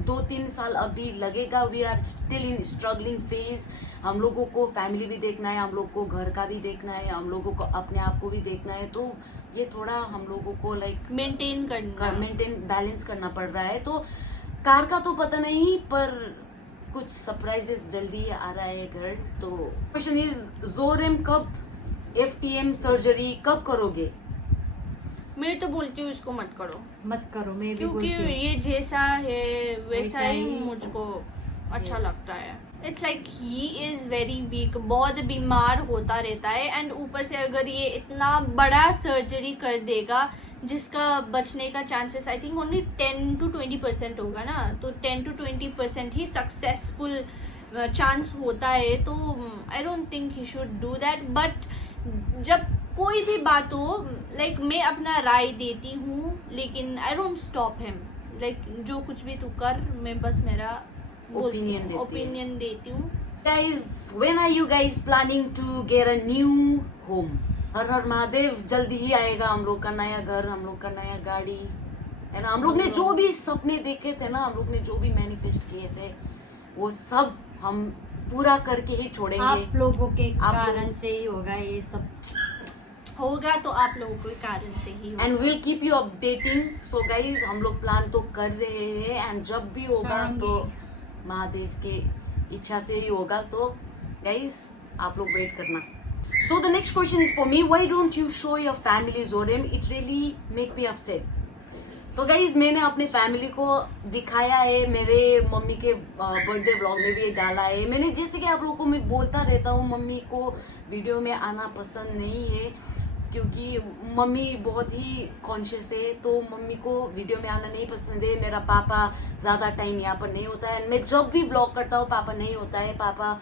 2-3 साल अभी लगेगा. We are still in struggling phase. हम लोगों को फैमिली भी देखना है, हम लोग को घर का भी देखना है, हम लोगों को अपने आप को भी देखना है. तो ये थोड़ा हम लोगों को लाइक मेंटेन करना. मेंटेन बैलेंस करना पड़ रहा है. तो कार का तो पता नहीं, पर कुछ सरप्राइजेस जल्दी आ रहा है घर. तो क्वेश्चन इज, जोरेम कब FTM सर्जरी कब करोगे? मैं तो बोलती हूँ इसको मत करो, मत करो, मैं भी क्योंकि बोलती हूँ. ये जैसा है वैसा वैसा ही ही मुझको अच्छा Yes. लगता है. It's like he is very weak, बहुत बीमार होता रहता है. एंड ऊपर से अगर ये इतना बड़ा सर्जरी कर देगा जिसका बचने का chances I think only 10 to 20% होगा ना, तो 10 to 20% ही सक्सेसफुल चांस होता है. तो I don't think he should do that. But जब कोई भी बात हो, लाइक मैं अपना राय देती हूँ, लेकिन I don't stop him. Like जो कुछ भी तू कर, मैं बस मेरा Opinion देती है. ओपिनियन देती हूँ. Guys, when are you guys planning to get a new home? हर हर महादेव. जल्दी ही आएगा हम लोग का नया घर, हम लोग का नया गाड़ी, है ना. हम लोग ने जो भी सपने देखे थे ना, हम लोग ने जो भी मैनिफेस्ट किए थे, वो सब हम पूरा करके ही छोड़ेंगे. आप लोगों के आप कारण लोग- से ही होगा ये सब. होगा तो आप लोगों के कारण से ही होगा. And will keep you updating. So guys हम लोग प्लान तो कर रहे हैं, एंड जब भी होगा तो महादेव के इच्छा से ही होगा. तो गाइज आप लोग वेट करना. So the next question is for me. Why don't you show your family Zorem? It really make me upset. तो गाइज मैंने अपनी फैमिली को दिखाया है, मेरे मम्मी के बर्थडे व्लॉग में भी ये डाला है मैंने। जैसे कि आप लोगों को मैं बोलता रहता हूँ, मम्मी को वीडियो में आना पसंद नहीं है क्योंकि मम्मी बहुत ही कॉन्शियस है, तो मम्मी को वीडियो में आना नहीं पसंद है। मेरा पापा ज़्यादा टाइम यहाँ पर नहीं होता है, मैं जब भी व्लॉग करता हूँ पापा नहीं होता है, पापा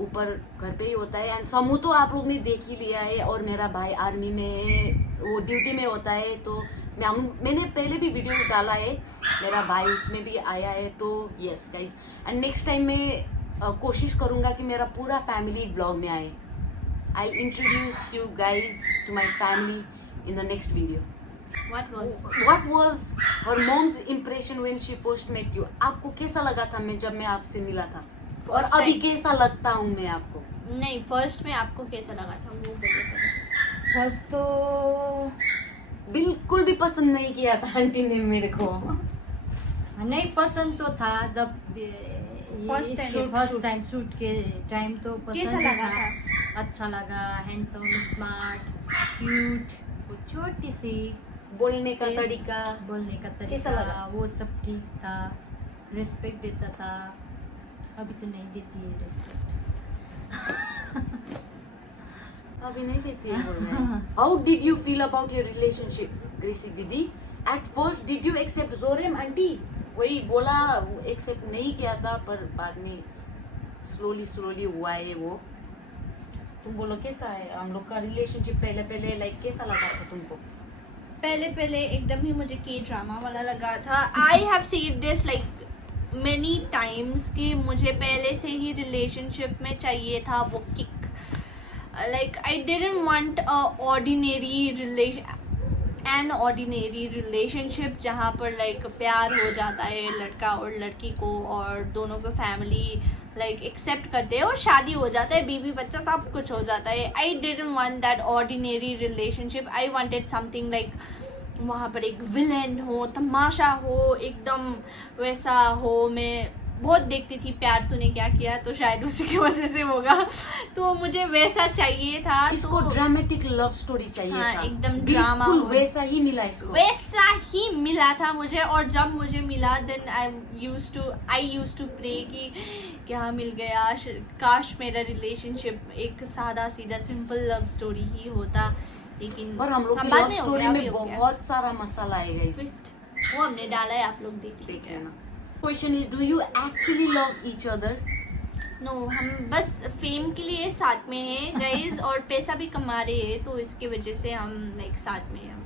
ऊपर घर पे ही होता है। एंड समूह तो आप लोग ने देख ही लिया है, और मेरा भाई आर्मी में है, वो ड्यूटी में होता है। तो मैंने पहले भी वीडियो डाला है, मेरा भाई उसमें भी आया है। तो yes guys, and next time मैं कोशिश करूँगा कि मेरा पूरा फैमिली व्लॉग में आए। I introduce you guys to my family in the next video. What was her mom's impression when she first met you? आपको कैसा लगा था मैं जब मैं आपसे मिला था, और First अभी time. कैसा लगता हूँ मैं आपको? नहीं, फर्स्ट में आपको कैसा लगा था वो बताइए। फर्स्ट तो बिल्कुल भी पसंद नहीं किया था आंटी ने मेरे को। नहीं पसंद तो था, जब First time. First time shoot के टाइम तो कैसा पसंद लगा था, अच्छा लगा, हैंडसम, स्मार्ट, क्यूट, वो छोटी सी बोलने का Yes. तरीका, बोलने का कैसा तरीका, लगा? वो सब ठीक था, रिस्पेक्ट देता था। अभी तो नहीं देती है रिस्पेक्ट। अभी नहीं देती है बोल रहे हैं। How did you feel about your relationship, Gracy दीदी? At first did you accept Zorem aunty? वही बोला, एक्सेप्ट नहीं किया था, पर बाद में स्लोली हुआ है वो। तुम बोलो कैसा है हम लोग का रिलेशनशिप? पहले लाइक कैसा लगा था तुमको? पहले एकदम ही मुझे के ड्रामा वाला लगा था। I have seen this like many times कि मुझे पहले से ही रिलेशनशिप में चाहिए था वो kick. Like I didn't want a ordinary relationship जहाँ पर लाइक प्यार हो जाता है लड़का और लड़की को, और दोनों को फैमिली लाइक एक्सेप्ट करते हैं और शादी हो जाता है, बीवी बच्चा सब कुछ हो जाता है। I didn't want that ordinary relationship. I wanted something like वहाँ पर एक विलेन हो, तमाशा हो, एकदम वैसा हो। मैं बहुत देखती थी प्यार तूने क्या किया, तो शायद उसी की वजह से होगा, तो मुझे वैसा चाहिए था। इसको तो ड्रामेटिक लव स्टोरी चाहिए हाँ, था, एकदम ड्रामा बिल्कुल हो। वैसा ही मिला इसको। वैसा ही मिला था मुझे, और जब मुझे मिला then I used to pray कि क्या मिल गया, काश मेरा रिलेशनशिप एक सादा सीधा सिंपल लव स्टोरी ही होता। लेकिन पर हम लोग की बाद लव में हो स्टोरी गया, में अभी हो गया। बहुत सारा मसाला है गाइस। ट्विस्ट वो हमने डाला है, आप लोग देख देख लीजिए। लेना। Question is, do you actually love each other? No, हम बस फेम के लिए साथ में हैं गाइस, और पैसा भी कमा रहे हैं, तो इसकी वजह से हम लाइक साथ में हैं।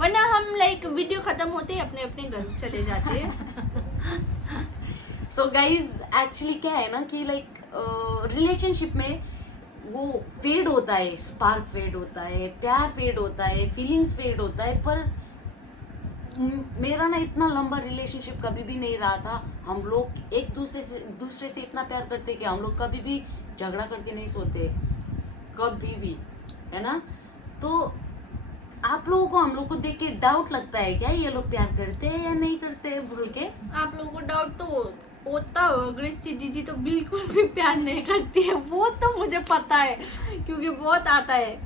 वरना हम लाइक वीडियो खत्म होते ही अपने अपने घर चले जाते हैं। सो गाइज एक्चुअली क्या है ना कि लाइक रिलेशनशिप में वो फेड होता है, स्पार्क फेड होता है, प्यार फेड होता है, फीलिंग्स फेड होता है। पर मेरा ना इतना लंबा रिलेशनशिप कभी भी नहीं रहा था। हम लोग एक दूसरे से इतना प्यार करते कि हम लोग कभी भी झगड़ा करके नहीं सोते, कभी भी, है ना। तो आप लोगों को हम लोग को देख के डाउट लगता है क्या ये लोग प्यार करते हैं या नहीं करते हैं बोल के? आप लोगों को डाउट तो होता हो, ग्रेसी दीदी तो बिल्कुल भी प्यार नहीं करती है, वो तो मुझे पता है क्योंकि बहुत आता है।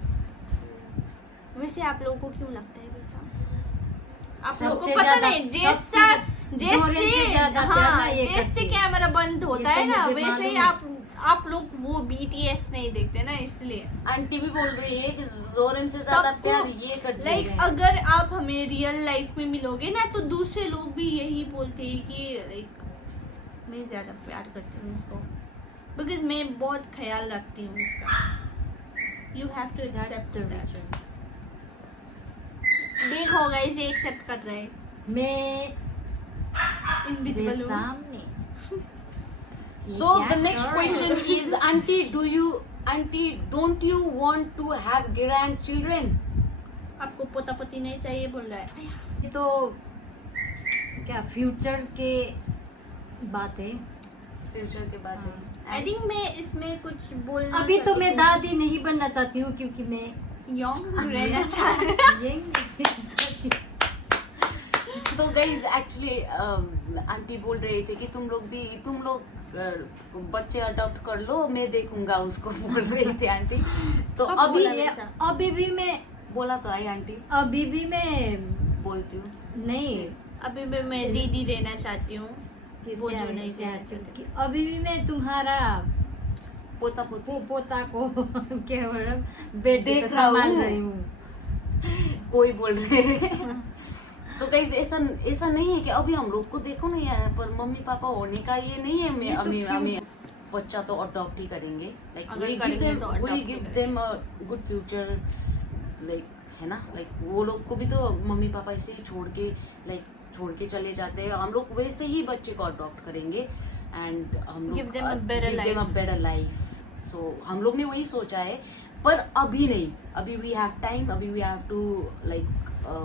वैसे आप लोगों को क्यों लगता है वैसा? आप लोगों को सबसे पता ज्यादा- नहीं, जोरियन से ज्यादा प्यार ना ये जैसे करती है। कैमरा बंद होता ये तो है ना, मुझे वैसे ही मालूम आप लोग वो BTS नहीं देखते ना, इसलिए। आंटी भी बोल रही है कि जोरन से ज्यादा सबको प्यार ये करते लाइक हैं। अगर आप हमें रियल लाइफ में मिलोगे ना, तो दूसरे लोग भी यही बोलते हैं कि लाइक मैं ज्यादा प्यार करती हूँ उसको, बिकॉज मैं बहुत ख्याल रखती हूँ उसका। You have to That's accept the that. reason. देखो गाइस, ये एक्सेप्ट कर रहे हैं, मैं इनविजिबल हूँ। सामने। So the next question is, auntie, don't you want to have grandchildren? आपको पोता पोती नहीं चाहिए बोल रहा है। ये तो क्या फ्यूचर के बात है। फ्यूचर के बाद है। आई थिंक मैं इसमें कुछ बोलना अभी तो मैं चाहती दादी नहीं बनना चाहती हूँ क्योंकि मैं हूँ। यंग रहना चाह रही हूँ। यंग तो गाइज एक्चुअली आंटी बोल रहे थे कि तुम लोग बच्चे अडॉप्ट कर लो, मैं देखूंगा उसको, बोल रही थी आंटी। तो कब अभी बोला वैसा? अभी भी मैं बोला तो आई आंटी। अभी भी मैं बोलती हूँ। नहीं, अभी मैं दीदी रहना चाहती हूँ, वो जो नहीं रहना चाहती। कि अभी भी मैं तुम्हारा पोता पोती पोता को क्या बोल रहा हूँ, बेटे देख को रहा संभाल हूँ। रही हूँ। कोई बोल रहे हैं। तो गाइस ऐसा नहीं है कि अभी हम लोग को देखो ना यहाँ पर मम्मी पापा होने का ये नहीं है। ये तो हमें बच्चा तो अडॉप्ट ही करेंगे, लाइक अगर करेंगे तो adopt ही गिव करेंगे। Them a good future, like है ना। लाइक वो लोग को भी तो मम्मी पापा ऐसे ही छोड़ के चले जाते हैं, हम लोग वैसे ही बच्चे को अडॉप्ट करेंगे एंड हम लोग Give them a better life. सो हम लोग ने वही सोचा है, पर अभी नहीं। अभी वी हैव टाइम, अभी we have to like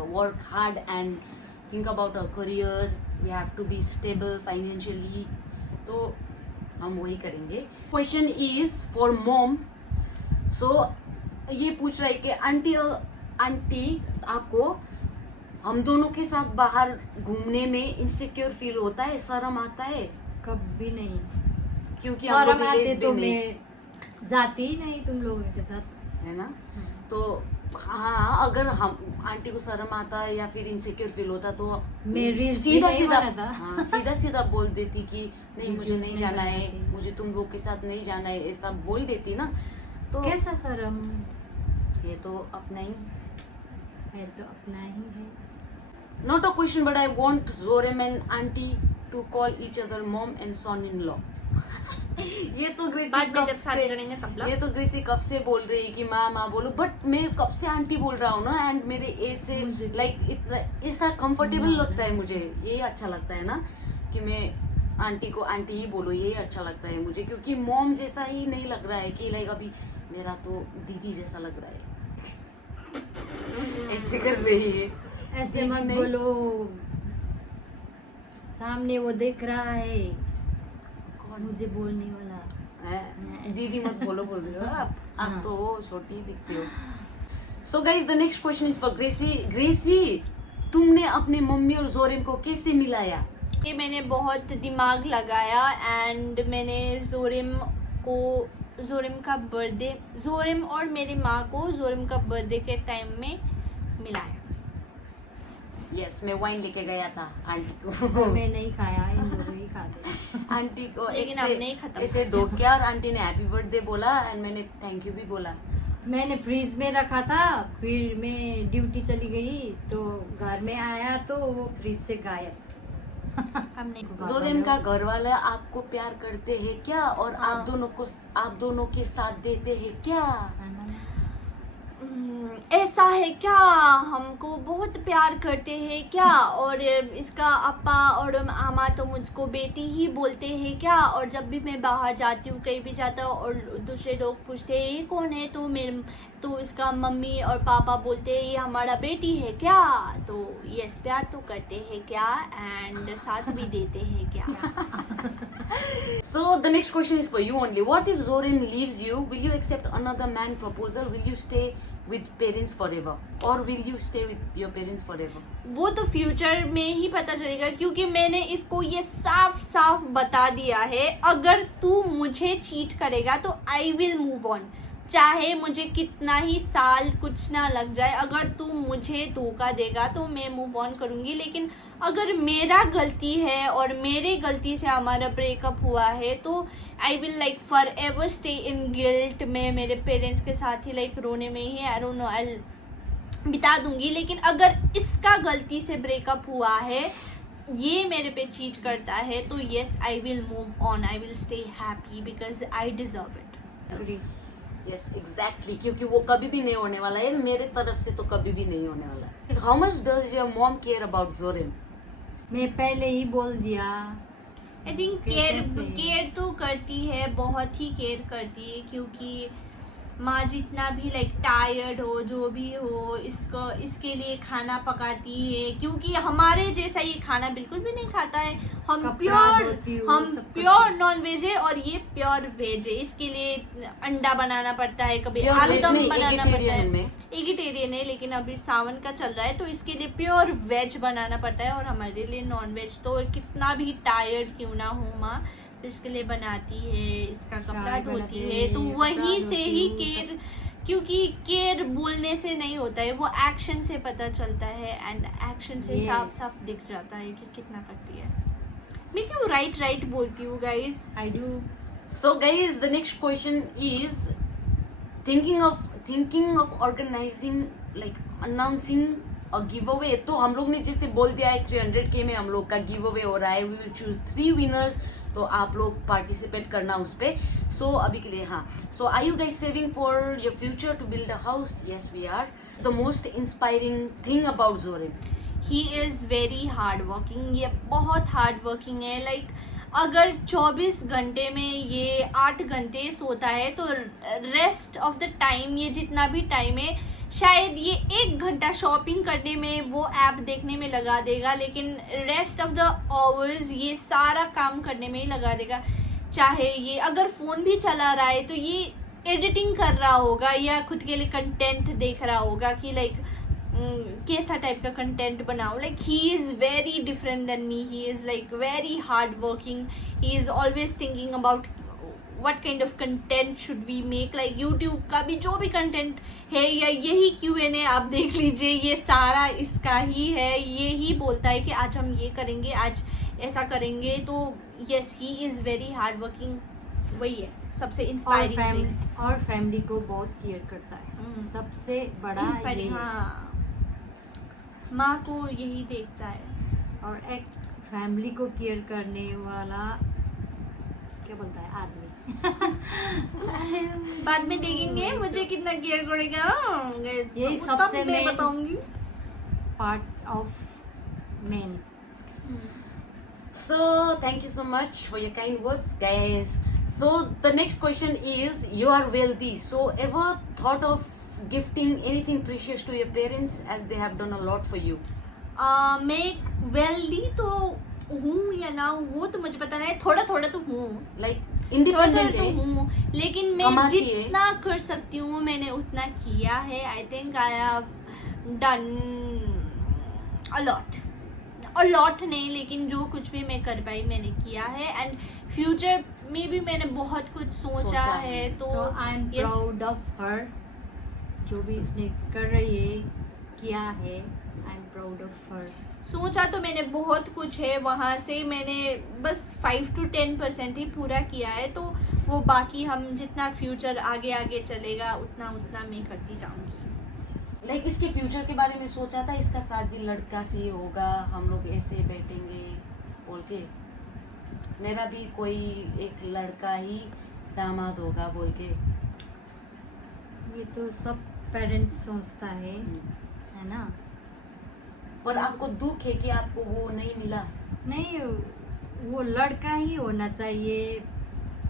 work hard and think about our career, we have to be stable financially, तो हम वही करेंगे। Question is for mom. So ये पूछ रहा है कि आंटी आपको हम दोनों के साथ बाहर घूमने में इनसिक्योर फील होता है, शर्म आता है? कभी नहीं। क्योंकि हम लोग शर्म आते lesbian तो नहीं, मैं जाती ही नहीं तुम लोगों के साथ। है ना। तो हाँ, अगर हम आंटी को शर्म आता है या फिर इनसिक्योर फील होता तो मैं रील्स भी सीधा नहीं सीधा बना था। हाँ, सीधा बोल देती कि नहीं मुझे वीडियोस नहीं नहीं जाना है, बनाती। मुझे तुम लोग के साथ नहीं जाना है, ऐसा बोल देती ना। तो कैसा शर्म ये तो अपना ही, है, तो अपना ही है। not a question but I want Zorem and auntie to call each other mom and son in law. ये तो ग्रेसी बाद में कब जब शादी से, करेंगे तब ये तो ग्रेसी कब से बोल रही है कि माँ बोलो, बट मैं कब से आंटी बोल रहा हूँ ना, एंड मेरे एज से मुझे भी। लाइक इतना ऐसा कंफर्टेबल लगता है मुझे, यही अच्छा लगता है ना कि मैं आंटी को आंटी ही बोलो, यही अच्छा लगता है मुझे, क्योंकि मॉम जैसा ही नहीं लग रहा है कि लाइक अभी मेरा तो दीदी जैसा लग रहा है। ऐसे कर रही है, ऐसे दीदी मत नहीं। बोलो, सामने वो देख रहा है कौन? मुझे बोलने वाला। दीदी मत बोलो बोल रही हो आप हाँ। तो छोटी दिखती हो। So guys the next question is for Gracie. Gracie, तुमने अपने मम्मी और जोरेम को कैसे मिलाया? कि मैंने बहुत दिमाग लगाया एंड मैंने जोरेम का बर्थडे, जोरेम और मेरी माँ को जोरेम का बर्थडे के टाइम में मिलाया। यस, मैं वाइन लेके गया था आंटी और को। मैं नहीं खाया, इन लोग ही खाते। आंटी को लेकिन ऐसे- अब नहीं खत्म ऐसे किया। डोकिया और आंटी ने हैप्पी बर्थडे बोला एंड मैंने थैंक यू भी बोला। मैंने फ्रीज में रखा था, फिर मैं ड्यूटी चली गई तो घर में आया तो वो फ्रीज से गायब। हम नहीं। जोरेम का घर वाले आपको प्यार करते हैं क्या, और हाँ। आप दोनों के साथ देते हैं क्या? ऐसा है क्या, हमको बहुत प्यार करते हैं क्या, और इसका अपा और अम्मा तो मुझको बेटी ही बोलते हैं क्या, और जब भी मैं बाहर जाती हूँ कहीं भी जाता हूँ और दूसरे लोग पूछते हैं ये कौन है, तो इसका मम्मी और पापा बोलते हैं ये हमारा बेटी है क्या, तो यस प्यार तो करते हैं क्या एंड साथ भी देते हैं क्या। So the next question is for you only. What if Zorem leaves you? Will you accept another man proposal? Will you stay with parents forever, or will you stay with your parents forever? वो तो future में ही पता चलेगा, क्योंकि मैंने इसको ये साफ साफ बता दिया है, अगर तू मुझे चीट करेगा तो आई विल मूव ऑन, चाहे मुझे कितना ही साल कुछ ना लग जाए, अगर तू मुझे धोखा देगा तो मैं मूव ऑन करूँगी, लेकिन अगर मेरा गलती है और मेरे गलती से हमारा ब्रेकअप हुआ है तो I will like for ever stay in guilt. मैं मेरे पेरेंट्स के साथ ही लाइक रोने में ही आई डोंट नो आई बिता दूंगी, लेकिन अगर इसका गलती से ब्रेकअप हुआ है, ये मेरे पे चीट करता है, तो yes I will move on, I will stay happy because I deserve it. Yes, exactly. क्योंकि वो कभी भी नहीं होने वाला है, मेरे तरफ से तो कभी भी नहीं होने वाला है। How much does your mom care about Zorem? मैं पहले ही बोल दिया। आई थिंक केयर तो करती है, बहुत ही केयर करती है, क्योंकि माँ जितना भी लाइक टायर्ड हो जो भी हो इसके लिए खाना पकाती है, क्योंकि हमारे जैसा ये खाना बिल्कुल भी नहीं खाता है, हम प्योर नॉन वेज है और ये प्योर वेज है, इसके लिए अंडा बनाना पड़ता है, कभी Pure आलू veg दम नहीं, बनाना पड़ता है, vegetarian में। एगिटेरियन है, लेकिन अभी सावन का चल रहा है तो इसके लिए प्योर वेज बनाना पड़ता है, और हमारे लिए नॉन वेज, तो कितना भी टायर्ड क्यों ना हो माँ इसके लिए बनाती है, इसका कपड़ा चाय धोती बनाती है, है, तो कपड़ा वहीं से ही धोती हूँ, क्योंकि केयर बोलने से नहीं होता है, वो एक्शन से पता चलता है, एंड एक्शन से Yes. साफ साफ दिख जाता है कि कितना करती है। मैं क्यों राइट बोलती हूँ guys? I do. So guys, the next question is thinking of organizing, like announcing a giveaway. तो हम लोग ने जैसे बोल दिया है 300K में हम लोग का गिव अवे हो रहा है, we will choose 3 winners, तो आप लोग पार्टिसिपेट करना उस पे। सो अभी के लिए हाँ, so are you guys saving for your future to build a house? Yes we are. The most inspiring thing about Zorem, he is very hard working, ये बहुत हार्ड वर्किंग है। लाइक अगर 24 घंटे में ये 8 घंटे सोता है तो रेस्ट ऑफ द टाइम, ये जितना भी टाइम है, शायद ये 1 घंटा शॉपिंग करने में, वो ऐप देखने में लगा देगा, लेकिन रेस्ट ऑफ द आवर्स ये सारा काम करने में ही लगा देगा। चाहे ये अगर फ़ोन भी चला रहा है तो ये एडिटिंग कर रहा होगा या खुद के लिए कंटेंट देख रहा होगा कि लाइक कैसा टाइप का कंटेंट बनाओ। Like he is very different than me, he is like very hard working, he is always thinking about what kind of content should we make, like YouTube का भी जो भी कंटेंट है या यही Q&A आप देख लीजिए, ये सारा इसका ही है। ये ही बोलता है कि आज हम ये करेंगे, आज ऐसा करेंगे। तो yes, he is very hard working, वही है सबसे इंस्पायरिंग और फैमिली को बहुत केयर करता है, सबसे बड़ा इंस्पायरिंग। ये। हाँ, माँ को यही देखता है। और एक फैमिली को केयर करने वाला क्या बोलता है आदमी। बाद में देखेंगे मुझे कितना केयर करेगा, यही तब सबसे मैं main बताऊंगी। Part of main. so thank you so much for your kind words guys. So the next question is, you are wealthy, so ever thought of gifting anything precious to your parents as they have done a lot for you? मैं wealthy तो हूँ या ना हूँ वो तो मुझे पता नहीं, थोड़ा थोड़ा तो हूँ, like थोड़ा independent तो है, हूँ, लेकिन मैं कमाती है। जितना कर सकती हूँ मैंने उतना किया है। I think I have done a lot नहीं, लेकिन जो कुछ भी मैं कर पाई मैंने किया है। एंड फ्यूचर में भी मैंने बहुत कुछ सोचा है। तो I am yes, proud of her, जो भी इसने कर रही है किया है, I am proud of her. सोचा तो मैंने बहुत कुछ है, वहाँ से मैंने बस 5 to 10% ही पूरा किया है। तो वो बाकी हम जितना फ्यूचर आगे आगे चलेगा उतना उतना मैं करती जाऊंगी। like इसके फ्यूचर के बारे में सोचा था, इसका शादी लड़का से ही होगा, हम लोग ऐसे बैठेंगे बोल के, मेरा भी कोई एक लड़का ही दामाद होगा बोल के। ये तो सब पेरेंट्स सोचता है ना। पर आपको दुख है कि आपको वो नहीं मिला? नहीं, वो लड़का ही होना चाहिए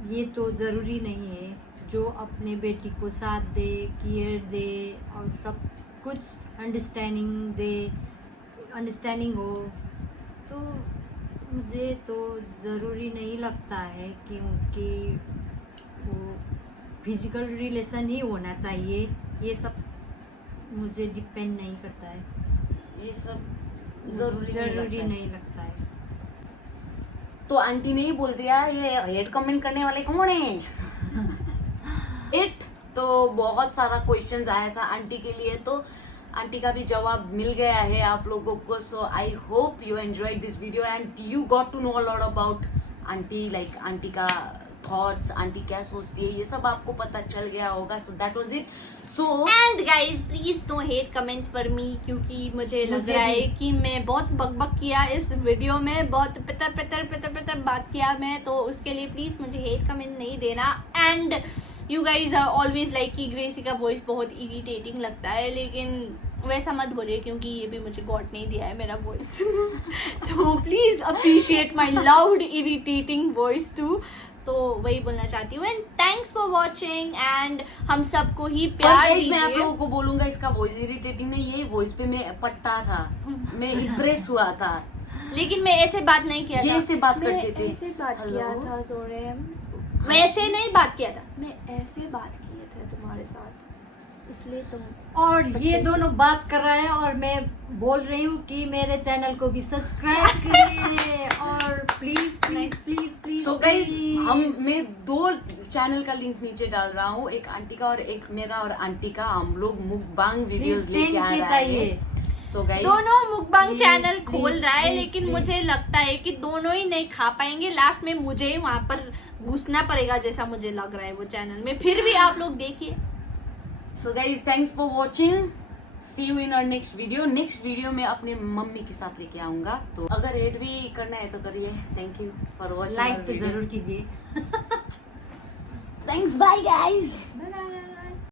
ये तो ज़रूरी नहीं है, जो अपने बेटी को साथ दे, केयर दे और सब कुछ अंडरस्टैंडिंग हो। तो मुझे तो ज़रूरी नहीं लगता है क्योंकि वो फिजिकल रिलेशन ही होना चाहिए, ये सब मुझे डिपेंड नहीं करता है, ये सब जरूरी नहीं लगता है। तो आंटी ने ही बोल दिया, ये हेड कमेंट करने वाले कौन है? इट तो बहुत सारा क्वेश्चंस आया था आंटी के लिए, तो आंटी का भी जवाब मिल गया है आप लोगों को। So I hope you enjoyed this video and you got to know a lot about aunty, like aunty का थॉट्स, आंटी क्या सोचती है, ये सब आपको पता चल गया होगा। So that was it. So and guys please don't hate comments for me, क्योंकि मुझे लग रहा है कि मैं बहुत बकबक किया इस वीडियो में, बहुत पतर बात किया मैं, तो उसके लिए प्लीज मुझे हेट कमेंट नहीं देना। And you guys are always like कि ग्रेसी का वॉइस बहुत इरिटेटिंग लगता है, लेकिन वैसा मत बोलिए क्योंकि ये भी मुझे गॉड नहीं दिया है मेरा वॉइस। तो please appreciate my loud irritating voice too. तो वही बोलना चाहती हूँ। And thanks for watching, and हम सबको ही प्यार मैं आप दीजिए। लोगों को बोलूंगा, इसका वॉइस इरिटेटिंग नहीं, ये वॉइस पे मैं पट्टा था, मैं इम्प्रेस हुआ था, लेकिन मैं ऐसे बात नहीं किया ये था, ऐसे बात करते थे। ऐसे बात Hello? किया था जोरेम, वैसे नहीं बात किया था। मैं ऐसे बात किए थे तुम्हारे साथ, इसलिए तुम और ये दोनों बात कर रहा है और मैं बोल रही हूँ कि मेरे चैनल को भी सब्सक्राइब करिए और please please please please so guys मैं 2 चैनल का लिंक नीचे डाल रहा हूँ, एक आंटी का और एक मेरा, और आंटी का हम लोग मुकबांग वीडियोस लेके आ रहे हैं। सो गाइज दोनों मुकबांग चैनल खोल रहा है, लेकिन मुझे लगता है कि दोनों ही नहीं खा पाएंगे। लास्ट में मुझे वहां पर घुसना पड़ेगा जैसा मुझे लग रहा है वो चैनल में। फिर भी आप लोग देखिए। So guys thanks for watching, see you in our next video. Next video में अपने मम्मी के साथ लेके आऊंगा, तो अगर एड भी करना है तो करिए। Thank you for watching, like तो जरूर कीजिए। Thanks, bye guys. बाय।